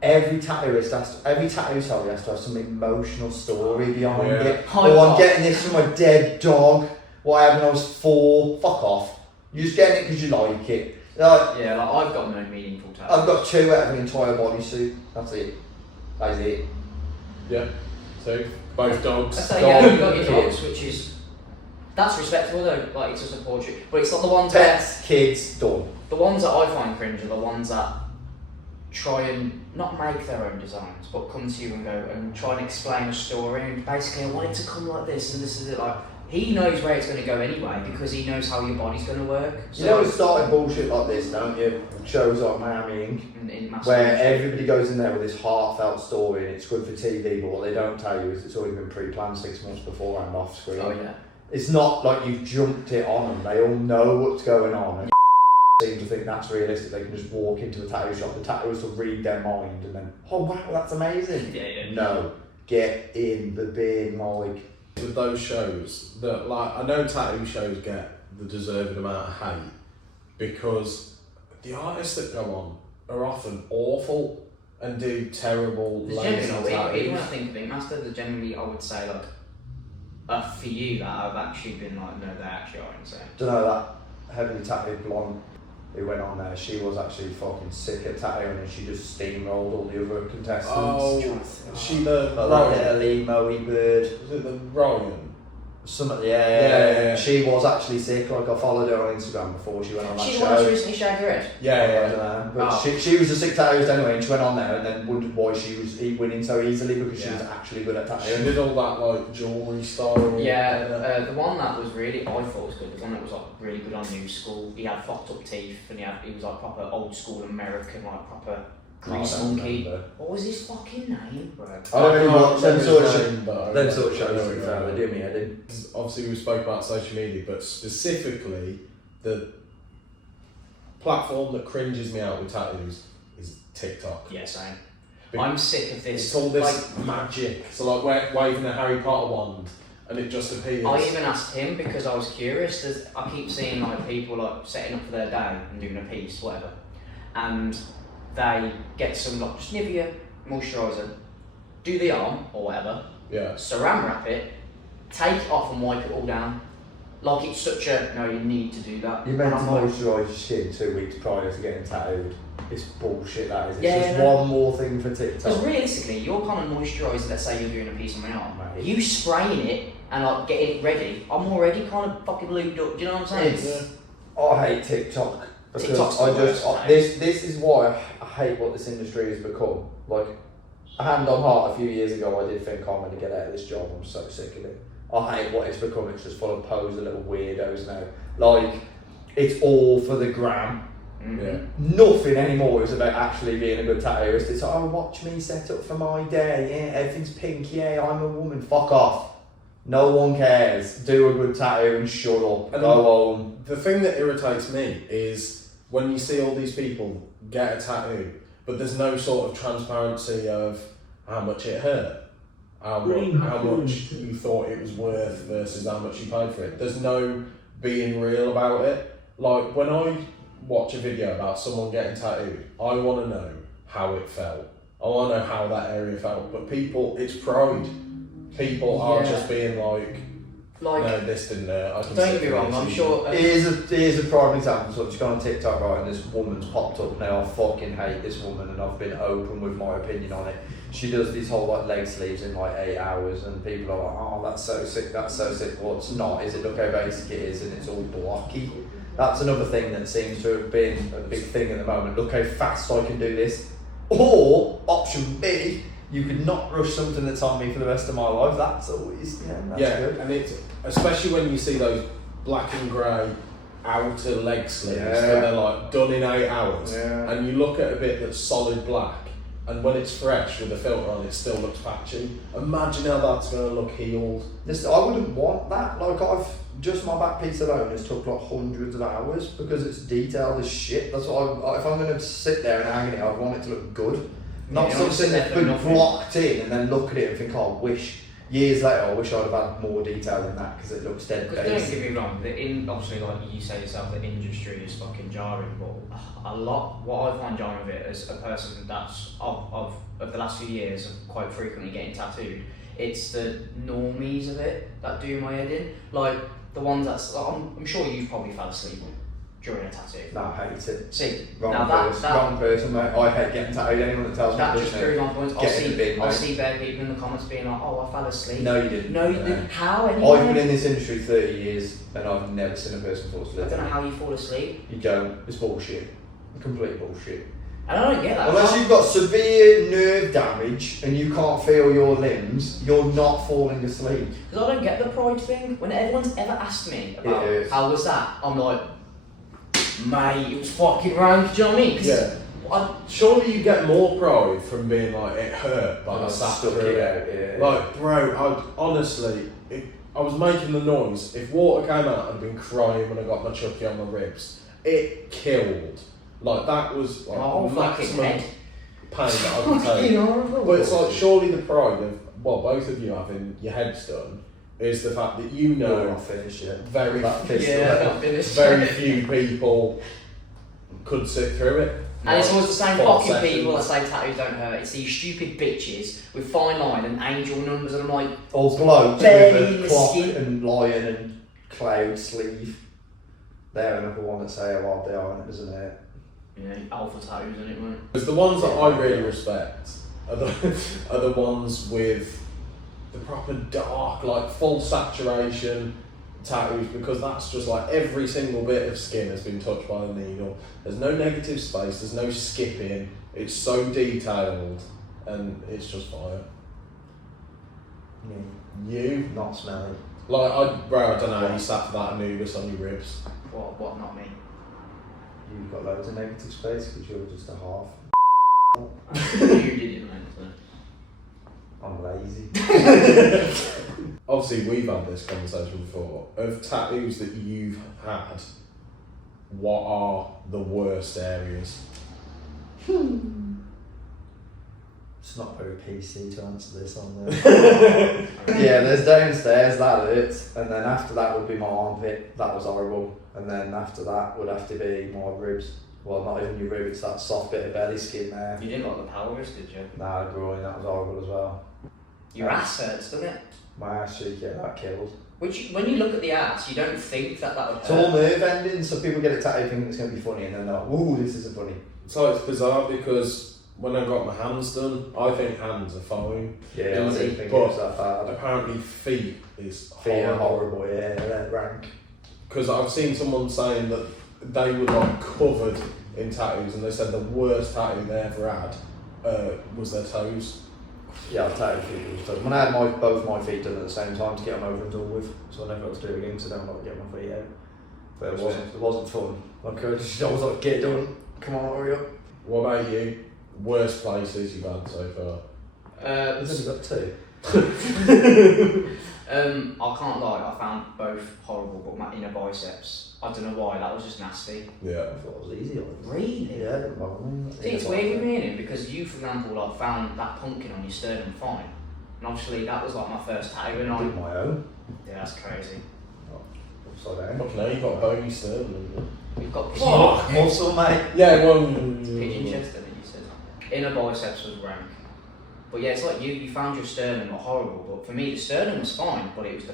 Every tattooist has to have some emotional story behind it. Oh, I'm getting this from my dead dog. What happened when I was 4? Fuck off. You're just getting it because you like it. Like, yeah, like I've got no meaningful tattoos. I've got 2 out of an entire bodysuit. That's it. That's it. Yeah. So both dogs. So yeah, you've got your dogs, which is that's respectable though. Like it's just a portrait, but it's not the ones pets, kids, done. The ones that I find cringe are the ones that try and not make their own designs, but come to you and go and try and explain a story. And basically, I want it to come like this, and this is it. Like he knows where it's going to go anyway because he knows how your body's going to work. So, you know, it started bullshit like this, don't you? Shows like Miami Inc. Where everybody goes in there with this heartfelt story and it's good for TV, but what they don't tell you is it's already been pre-planned 6 months beforehand off screen. Oh yeah. It's not like you've jumped it on them. They all know what's going on and seem to think that's realistic. They can just walk into a tattoo shop, the tattooist will read their mind and then, oh wow, that's amazing. Yeah. No, get in the bin, like. With those shows, that like I know tattoo shows get the deserved amount of hate because the artists that go on are often awful and do terrible lazy tattoos. Even when I think of Ink Master, they're generally, I would say, like a few that have actually been like, no, they actually are insane. Don't know, that heavily tattooed blonde who went on there, she was actually fucking sick at tattooing and she just steamrolled all the other contestants. Oh, she the Ryan. Little emo bird. Was it the Ryan? Something, yeah. She was actually sick. Like I followed her on Instagram before she went on that show. She's the one who's recently shaved her head. Yeah. I don't know. But she was a sick tattooist anyway, and she went on there and then wondered why she was winning so easily because she was actually good at tattooing. She did all that like jewellery style. Yeah, the one that was really, I thought was good, the one that was like really good on New School. He had fucked up teeth and he was like proper old school American, like proper grease monkey. What was his fucking name, bro? I don't really watch them sort of shows. They do me head in. Obviously, we spoke about social media, but specifically the platform that cringes me out with tattoos is TikTok. Yeah, same. I'm sick of this. It's all this magic. So like waving a Harry Potter wand and it just appears. I even asked him because I was curious. I keep seeing like people like setting up for their day and doing a piece, whatever, and they get some like just Nivea moisturiser, do the arm or whatever, saran wrap it, take it off and wipe it all down. Like it's such a, no, you need to do that. You're meant to moisturise your skin 2 weeks prior to getting tattooed. It's bullshit, that is. It's just one more thing for TikTok. Because realistically, you're kind of moisturising, let's say you're doing a piece on my arm. You spraying it and like getting it ready, I'm already kind of fucking lubed up, do you know what I'm saying? I hate TikTok. Because this is why I hate what this industry has become. Like, hand on heart, a few years ago I did think I'm going to get out of this job, I'm so sick of it. I hate what it's become, it's just full of poser little weirdos now. Like, it's all for the gram. Mm-hmm. Nothing anymore is about actually being a good tattooist. It's like, oh, watch me set up for my day, everything's pink, I'm a woman, fuck off. No one cares. Do a good tattoo and shut up. And go home. The thing that irritates me is when you see all these people get a tattoo, but there's no sort of transparency of how much it hurt, how much you thought it was worth versus how much you paid for it. There's no being real about it. Like when I watch a video about someone getting tattooed, I want to know how it felt. I want to know how that area felt. But people, it's pride. People are just being like, no, this didn't hurt. Don't get me wrong, I'm sure. Here's a prime example. So I've just gone on TikTok, right, and this woman's popped up now. I fucking hate this woman, and I've been open with my opinion on it. She does these whole like leg sleeves in like 8 hours, and people are like, oh, that's so sick, that's so sick. Well, it's not, is it? Look how basic it is, and it's all blocky. That's another thing that seems to have been a big thing at the moment. Look how fast I can do this. Or, option B, you could not rush something that's on me for the rest of my life. That's always, that's good. And it's, especially when you see those black and grey outer leg sleeves, where they're like done in 8 hours, and you look at a bit that's solid black, and when it's fresh with the filter on, it still looks patchy. Imagine how that's going to look healed. I wouldn't want that. Like just my back piece alone has took like hundreds of hours because it's detailed as shit. That's what if I'm going to sit there in agony, I want it to look good. Not something that's been blocked in and then look at it and think, oh, years later, I wish I'd have had more detail in that because it looks dead basic. Don't get me wrong, obviously, like you say yourself, the industry is fucking jarring, but what I find jarring with it as a person that's of the last few years of quite frequently getting tattooed, it's the normies of it that do my head in. Like the ones that's, I'm sure you've probably fell asleep during a tattoo. No, I hate it. See, wrong person, mate. I hate getting tattooed. Anyone that tells me that just proves my point. I'll see mate. bare people in the comments being like, oh, I fell asleep. No, you didn't. No, you didn't. How? Anyway? I've been in this industry 30 years and I've never seen a person fall asleep. I don't know how you fall asleep. You don't. It's bullshit. Complete bullshit. And I don't get that. Unless you've got severe nerve damage and you can't feel your limbs, you're not falling asleep. Because I don't get the pride thing. When everyone's ever asked me about how was that, I'm like, mate, it was fucking rank, do you know what I mean? Yeah. Surely you get more pride from being like, it hurt, but I sat through it. Like, bro, honestly, I was making the noise. If water came out, I'd been crying when I got my chucky on my ribs. It killed. Like, that was like the maximum head. pain that I could take. But it's like, surely the pride of, well, both of you having your heads done, is the fact that you know You're not finished yet. very few people could sit through it. And it's always the same fucking people that say tattoos don't hurt. It's these stupid bitches with fine line and angel numbers, and I'm like, all blokes with a clock and lion and cloud sleeve. They're another one that say how hard they are, isn't it? Yeah, alpha tattoos, isn't it, mate? Because the ones that I really respect are the ones with the proper dark, like full saturation tattoos, because that's just like every single bit of skin has been touched by the needle. There's no negative space, there's no skipping, it's so detailed and it's just fire. You? Not smelly. Like, I don't know how you sat for that Anubis on your ribs. What, not me? You've got loads of negative space because you're just a half. You did it, mate. So. I'm lazy. Obviously, we've had this conversation before. Of tattoos that you've had, what are the worst areas? It's not very PC to answer this on there. Yeah, there's downstairs, that hurts. And then after that would be my armpit, that was horrible. And then after that would have to be my ribs. Well, not even your ribs, that soft bit of belly skin there. You didn't like the pelvis, did you? Nah, the groin, that was horrible as well. Your ass hurts, doesn't it? My ass cheek, yeah, that killed. Which, when you look at the ass, you don't think that would hurt. It's all nerve endings, so people get it tattooed thinking it's going to be funny, and then they're like, ooh, this isn't funny. So it's bizarre because when I got my hands done, I think hands are fine. Yeah, I Easy, don't think but it's that bad. apparently feet is Feet are horrible. horrible, yeah, they're rank. Because I've seen someone saying that they were like covered in tattoos, and they said the worst tattoo they ever had was their toes. Yeah, I've tattooed people's toes. When I had both my feet done at the same time to get them over and done with, so I never got to do it again because I don't like to get my feet out. But it wasn't fun. Like, I was like, get it done, come on, hurry up. What about you? Worst places you've had so far? I've only got two. I can't lie, I found both horrible, but my inner biceps, I don't know why, that was just nasty. Yeah. I thought it was easy. Really? Yeah, it didn't bother me. See, it's weird with me and him, because you, for example, like, found that pumpkin on your sternum fine. And obviously that was like my first tattoo, and I did my own. yeah, that's crazy. Upside down. Fucking hell, you've got bony sternum. We've got Fuck, muscle, mate. Yeah, well... pigeon chest, I think you said. Inner biceps was rank. But yeah, it's like you found your sternum not horrible, but for me the sternum was fine, but it was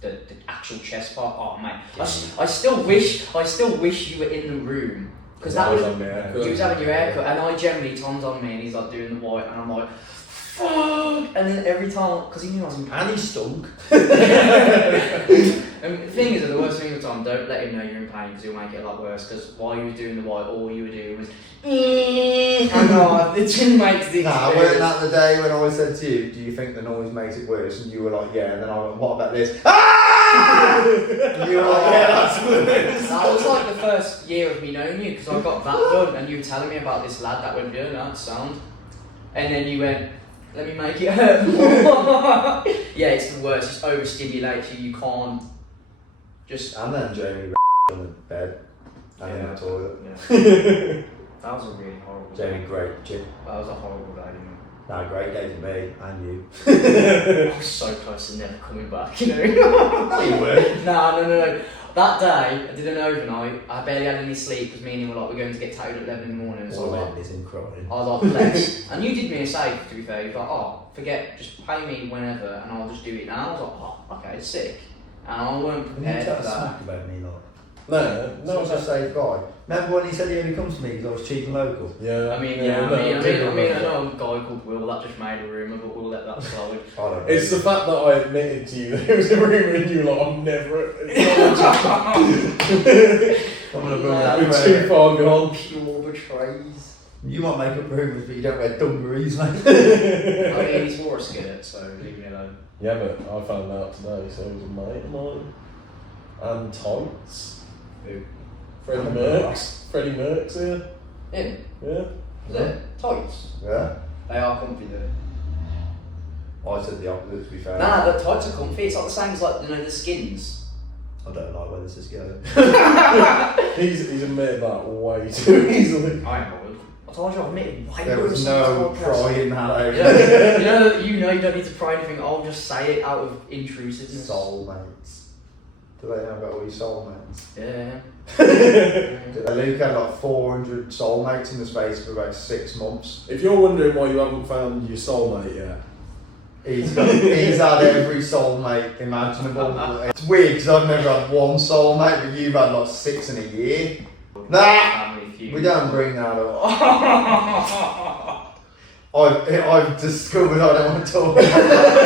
the actual chest part. Oh mate, I still wish you were in the room, because that was you was having your haircut, and I generally Tom's on me and he's like doing the white, and I'm like, fuck, and then every time, because he knew I was in pain. And he stunk. And the thing is, the worst thing of the time, don't let him know you're in pain because he'll make it a lot worse. Because while you were doing the white, all you were doing was, I know, it just makes the Nah, weren't that the day when I said to you, do you think the noise makes it worse? And you were like, yeah. And then I went, what about this? Ah! And you were like, yeah, that's worse. That was like the first year of me knowing you, because I got that done, and you were telling me about this lad that went, yeah, that sound. and then you went, let me make it hurt more. Yeah, it's the worst. It overstimulates you. You can't just. And then Jamie on the bed and in the toilet. Yeah. That was a really horrible Jamie, day. great chick. That was a horrible day, didn't it? No, great day for me and you. I was so close to never coming back, you know. No, you weren't. No. That day, I did an overnight. I barely had any sleep because me and him were like, we're going to get tattooed at 11 in the morning. So All I is crying. I was like, bless. And you did me a save, to be fair. You was like, oh, forget, just pay me whenever and I'll just do it now. I was like, oh, okay, sick. And I weren't Can you prepared tell for a that. smack about me, like? No, No, I was a safe guy. Remember when he said he only comes to me because I was cheap and local? Yeah. I mean, I know a guy called Will, that just made a rumour, but we'll let that slide. I don't know. It's the fact that I admitted to you that it was a rumour and you were like, I'm never. I'm gonna bring that We're away. too far gone. Pure betrays. You might make up rumours, but you don't wear dungarees, mate. I mean, he's wore a skirt, so leave me alone. Yeah, but I found out today, so it was a mate of mine. And tights. Who? Freddie Merckx here. Him? Yeah. Is it? Tights? Yeah? They are comfy though. I said the opposite, to be fair. Nah, the tights are comfy. It's not the same as like, the skins. I don't like where this is going. He's admitted that way too easily. I am bothered. I told you I've admitted way There more was than no this podcast. pride in that over. You know you don't need to pry anything. I'll just say it out of intrusiveness. Soulmates. Do they know about all your soulmates? Yeah. Luke had like 400 soulmates in the space of about 6 months. If you're wondering why you haven't found your soulmate yet, He's had every soulmate imaginable. It's weird because I've never had one soulmate, but you've had like 6 in a year. Nah, we don't bring that up. I've discovered I don't want to talk about that.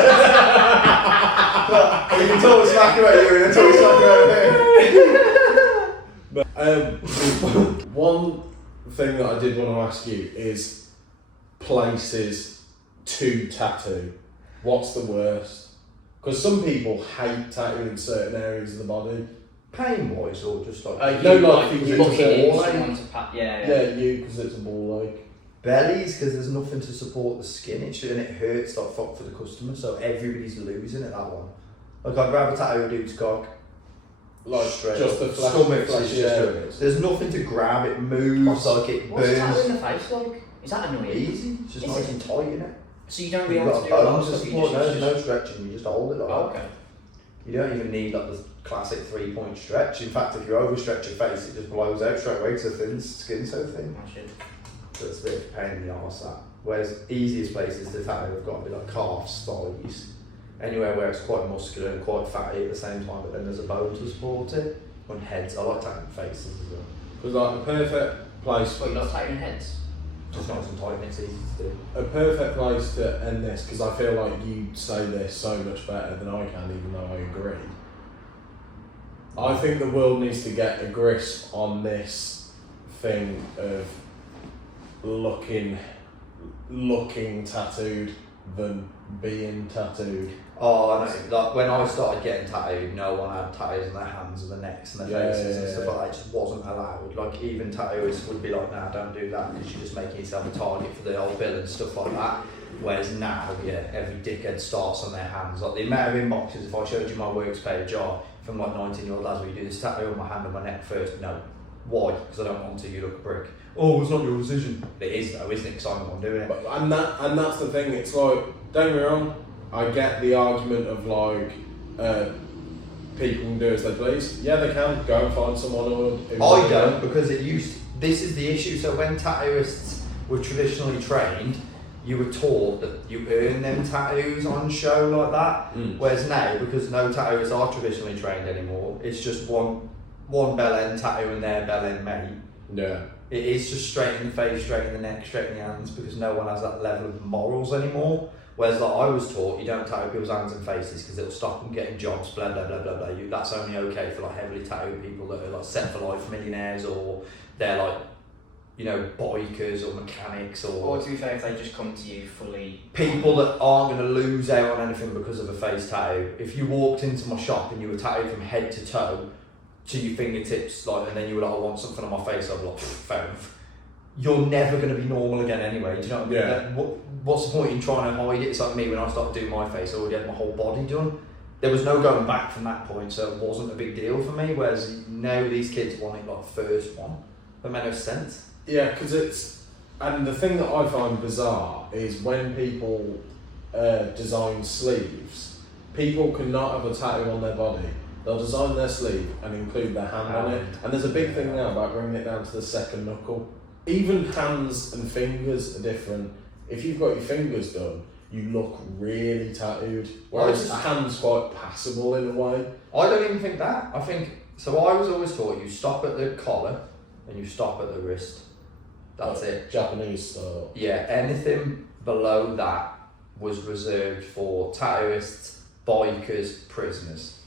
You can talk smack about you and talk smack about me. one thing that I did want to ask you is places to tattoo. What's the worst? Because some people hate tattooing certain areas of the body. Pain wise or just like. No, like you because looking it's a into ball someone ache. to pat. Yeah. Yeah, you because it's a ball ache. Bellies, because there's nothing to support the skin, and it hurts like fuck for the customer, so everybody's losing at that one. Like, I'd rather tattoo a dude's cock. Like Straight just up. the flesh, Stomach flesh, is yeah. just there's nothing to grab, it moves, like it What's tattoo burns. in the face like? Is that annoying? Easy, it's just Is nice it? and tight, innit? So you don't really You've have got to do a lot bones of to stuff. You support, just, no stretching, you just hold it like Oh, that. okay. You don't even need like the classic 3-point stretch. In fact, if you overstretch your face, it just blows out straight away because the skin's so thin. Oh, shit. So it's a bit of a pain in the arse that. Whereas easiest places to tattoo have got to be like calves, thighs, anywhere where it's quite muscular and quite fatty at the same time, but then there's a bone to support it. On heads, I like tattooing faces as well. Because like the perfect place, What, you like tattooing heads? Just nice and tight and it's easy to do. a perfect place to end this. Because I feel like you say this so much better than I can, even though I agree. I think the world needs to get a grasp on this thing of looking tattooed than being tattooed. Oh, I know. Like when I started getting tattooed, no one had tattoos on their hands and their necks and their faces and stuff like that. It just wasn't allowed. Like even tattooers would be like, "Nah, don't do that because you're just making yourself a target for the old bill and stuff like that." Whereas now, yeah, every dickhead starts on their hands. Like the amount of inboxes, if I showed you my works page, from like 19-year-old lads, will you do this tattoo on my hand and my neck first? No. Why? Because I don't want to. You look a prick. Oh, it's not your decision. It is though, isn't it? Because I'm the one doing it. But, and that's the thing. It's like, don't get me wrong. I get the argument of like people can do as they please. Yeah, they can go and find someone who I don't, because this is the issue. So when tattooists were traditionally trained, you were taught that you earn them tattoos on show like that. Whereas now, because no tattooists are traditionally trained anymore, it's just one bell end tattoo and their bell end mate. Yeah. It is just straight in the face, straight in the neck, straight in the hands, because no one has that level of morals anymore. Whereas like I was taught, you don't tattoo people's hands and faces because it'll stop them getting jobs, blah blah blah blah blah. That's only okay for like heavily tattooed people that are like set for life millionaires, or they're like, you know, bikers or mechanics, Or to be fair, if they just come to you fully... people that aren't going to lose out on anything because of a face tattoo. If you walked into my shop and you were tattooed from head to toe to your fingertips, like, and then you were like, I want something on my face, I'd be like, fair enough. you're never going to be normal again anyway. Do you know what I mean? Yeah. What's the point in trying to hide it? It's like me when I started doing my face, I already had my whole body done. There was no going back from that point, so it wasn't a big deal for me. Whereas now these kids want it like first one. That made no sense. Yeah, because it's... And the thing that I find bizarre is when people design sleeves, people cannot have a tattoo on their body. They'll design their sleeve and include their hand on it. And there's a big thing now about bringing it down to the second knuckle. Even hands and fingers are different. If you've got your fingers done, you look really tattooed. Whereas a hand's quite passable in a way. I don't even think that. I think... So I was always taught you stop at the collar and you stop at the wrist. That's it. Japanese style. Yeah, anything below that was reserved for tattooists, bikers, prisoners.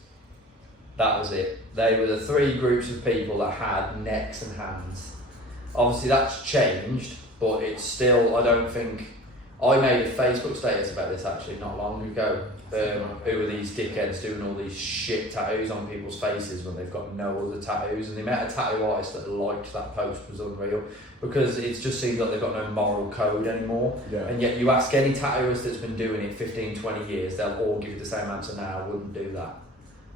That was it. They were the three groups of people that had necks and hands. Obviously that's changed, but it's still, I don't think... I made a Facebook status about this actually not long ago. Who are these dickheads doing all these shit tattoos on people's faces when they've got no other tattoos? And the amount of tattoo artists that liked that post was unreal, because it just seems like they've got no moral code anymore. Yeah. And yet you ask any tattooist that's been doing it 15, 20 years, they'll all give you the same answer now. I wouldn't do that.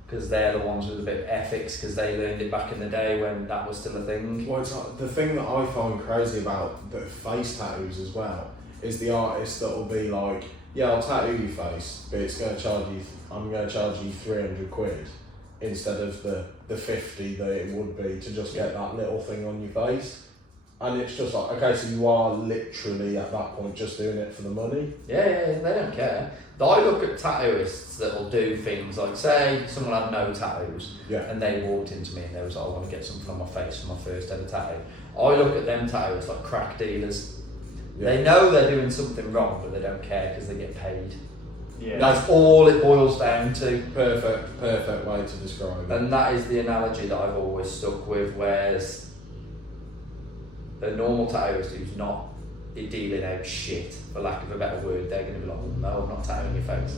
Because they're the ones with a bit of ethics, because they learned it back in the day when that was still a thing. Well, it's like, the thing that I find crazy about the face tattoos as well is the artist that will be like, yeah, I'll tattoo your face, but it's going to charge you, I'm going to charge you 300 quid instead of the 50 that it would be to just get that little thing on your face. And it's just like, okay, so you are literally at that point just doing it for the money. Yeah, they don't care. I look at tattooists that will do things like, say, someone had no tattoos, and they walked into me and they was like, I want to get something on my face for my first ever tattoo. I look at them tattooists like crack dealers. Yeah. They know they're doing something wrong, but they don't care because they get paid. Yeah. That's all it boils down to. Perfect way to describe it. And that is the analogy that I've always stuck with, whereas a normal tattooist who's not dealing out shit, for lack of a better word, they're going to be like, oh, no, I'm not tattooing your face.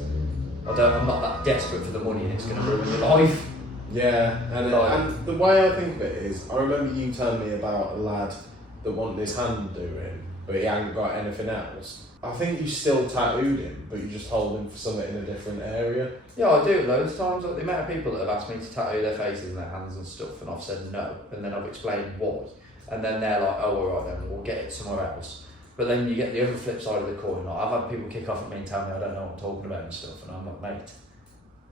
I'm not that desperate for the money and it's going to ruin your life. Yeah, and the way I think of it is, I remember you telling me about a lad that wanted his hand doing, but he hadn't got anything else. I think you still tattooed him, but you just told him for something in a different area. Yeah, I do loads of times. Like, the amount of people that have asked me to tattoo their faces and their hands and stuff, and I've said no, and then I've explained why, and then they're like, oh, alright then, we'll get it somewhere else. But then you get the other flip side of the coin. Like, I've had people kick off at me and tell me I don't know what I'm talking about and stuff, and I'm like, mate,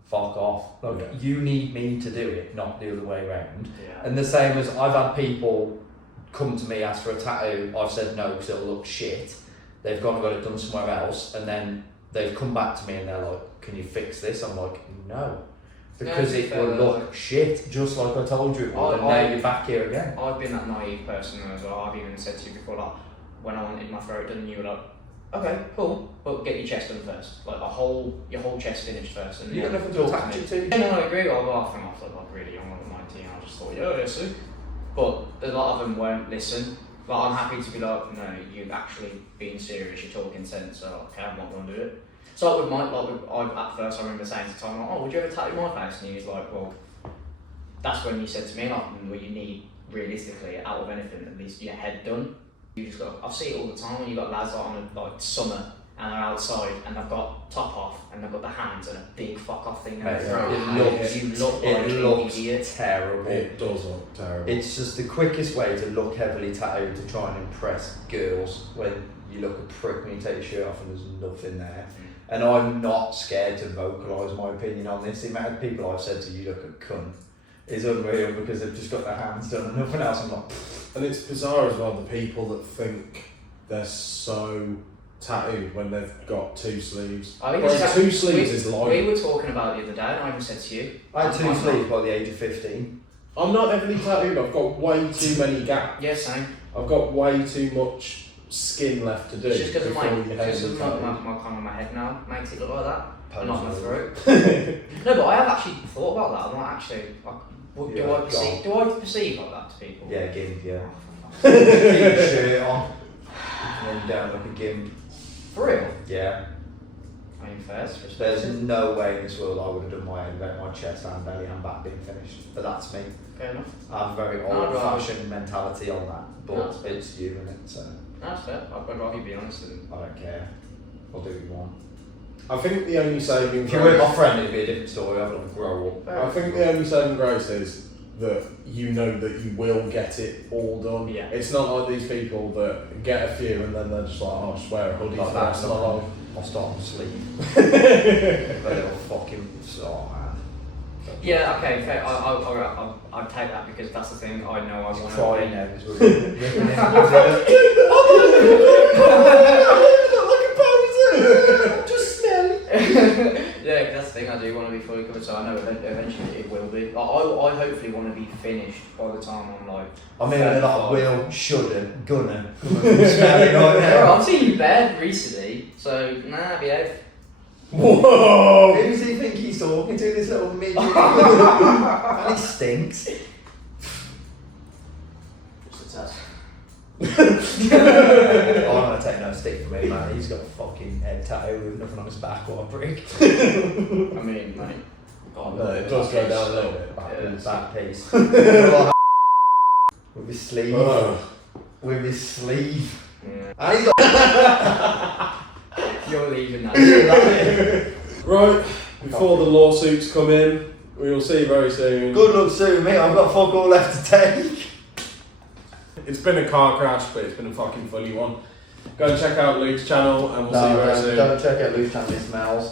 fuck off. Like, you need me to do it, not the other way around. Yeah. And the same as I've had people come to me, ask for a tattoo, I've said no because it'll look shit. They've gone and got it done somewhere else, and then they've come back to me and they're like, can you fix this? I'm like, no. Because it will look shit, just like I told you it would, and now you're back here again. I've been that naive person as well. I've even said to you before, like, when I wanted my throat done, you were like, okay, cool, but get your chest done first. Like, your whole chest finished first. And you got nothing to attach it to? Yeah, no, I agree. I think I was like really young, like 19, I just thought, yeah, see. But a lot of them won't listen. Like, I'm happy to be like, no, you've actually been serious, you're talking sense, so okay, I'm not going to do it. So with Mike, at first I remember saying to Tom, like, oh, would you ever tattoo my face? And he was like, well, that's when you said to me, like, well, you need, realistically, out of anything, at least your head done. You just got, I see it all the time when you've got lads on like summer and they're outside and they've got top off and they've got the hands and a big fuck off thing there. It looks terrible. It does look terrible. It's just the quickest way to look heavily tattooed to try and impress girls when you look a prick when you take your shirt off and there's nothing there. And I'm not scared to vocalise my opinion on this. The amount of people I've said to you look a cunt is unreal because they've just got their hands done and nothing else. I'm like, and it's bizarre as well, the people that think they're so tattooed when they've got two sleeves. Two sleeves is like... We were talking about it the other day and I even said to you... I had two sleeves by the age of 15. I'm not heavily tattooed, I've got way too many gaps. Yeah, same. I've got way too much skin left to do. It's just because of my kind of my head now makes it look like that. And not my throat. No, but I have actually thought about that. I'm not actually... Like, do I perceive like that to people? Yeah, gimp, yeah. Keep your shirt on. And then down like a gimp. For real? Yeah. I mean, first, There's no way in this world I would have done my chest and belly and back being finished. But that's me. Fair enough. I have a very old-fashioned mentality on that, but it's you and it, so That's fair. I'd rather you be honest with him. I don't care. I'll do what you want. I think the only saving If you were my friend, it'd be a different story. I'd want to grow up. I think the only saving grace is that you know that you will get it all done. Yeah. It's not like these people that get a few and then they're just like, oh, I just wear a hoodie Like for the rest of my life. I'll start on sleeve. But it'll fucking so man. Yeah, okay, fair. I'd take that because that's the thing I know I want to Try be. now because we're ripping it. Just smell it. Yeah, that's the thing. I do want to be fully covered, so I know eventually it will be. I hopefully want to be finished by the time I'm like. I mean, a lot of will, shoulda, gonna smell it right now. Bro, I've seen you bad recently, so nah, behave. Whoa! Who does he think he's talking to, this little midget? And he stinks. Just a touch. I'm gonna take no stick from me, man. He's got a fucking head tattoo with nothing on his back or a brick. I mean, mate. God, No, it does go down a little bit. Back piece. With his sleeve. Oh. With his sleeve. Yeah. And he's got You're leaving that. Right, before the lawsuits come in, we will see you very soon. Good luck soon, mate. I've got fuck all left to take. It's been a car crash, but it's been a fucking funny one. Go and check out Luke's channel, and we'll see you very soon. Don't check out Luke's channel, it smells.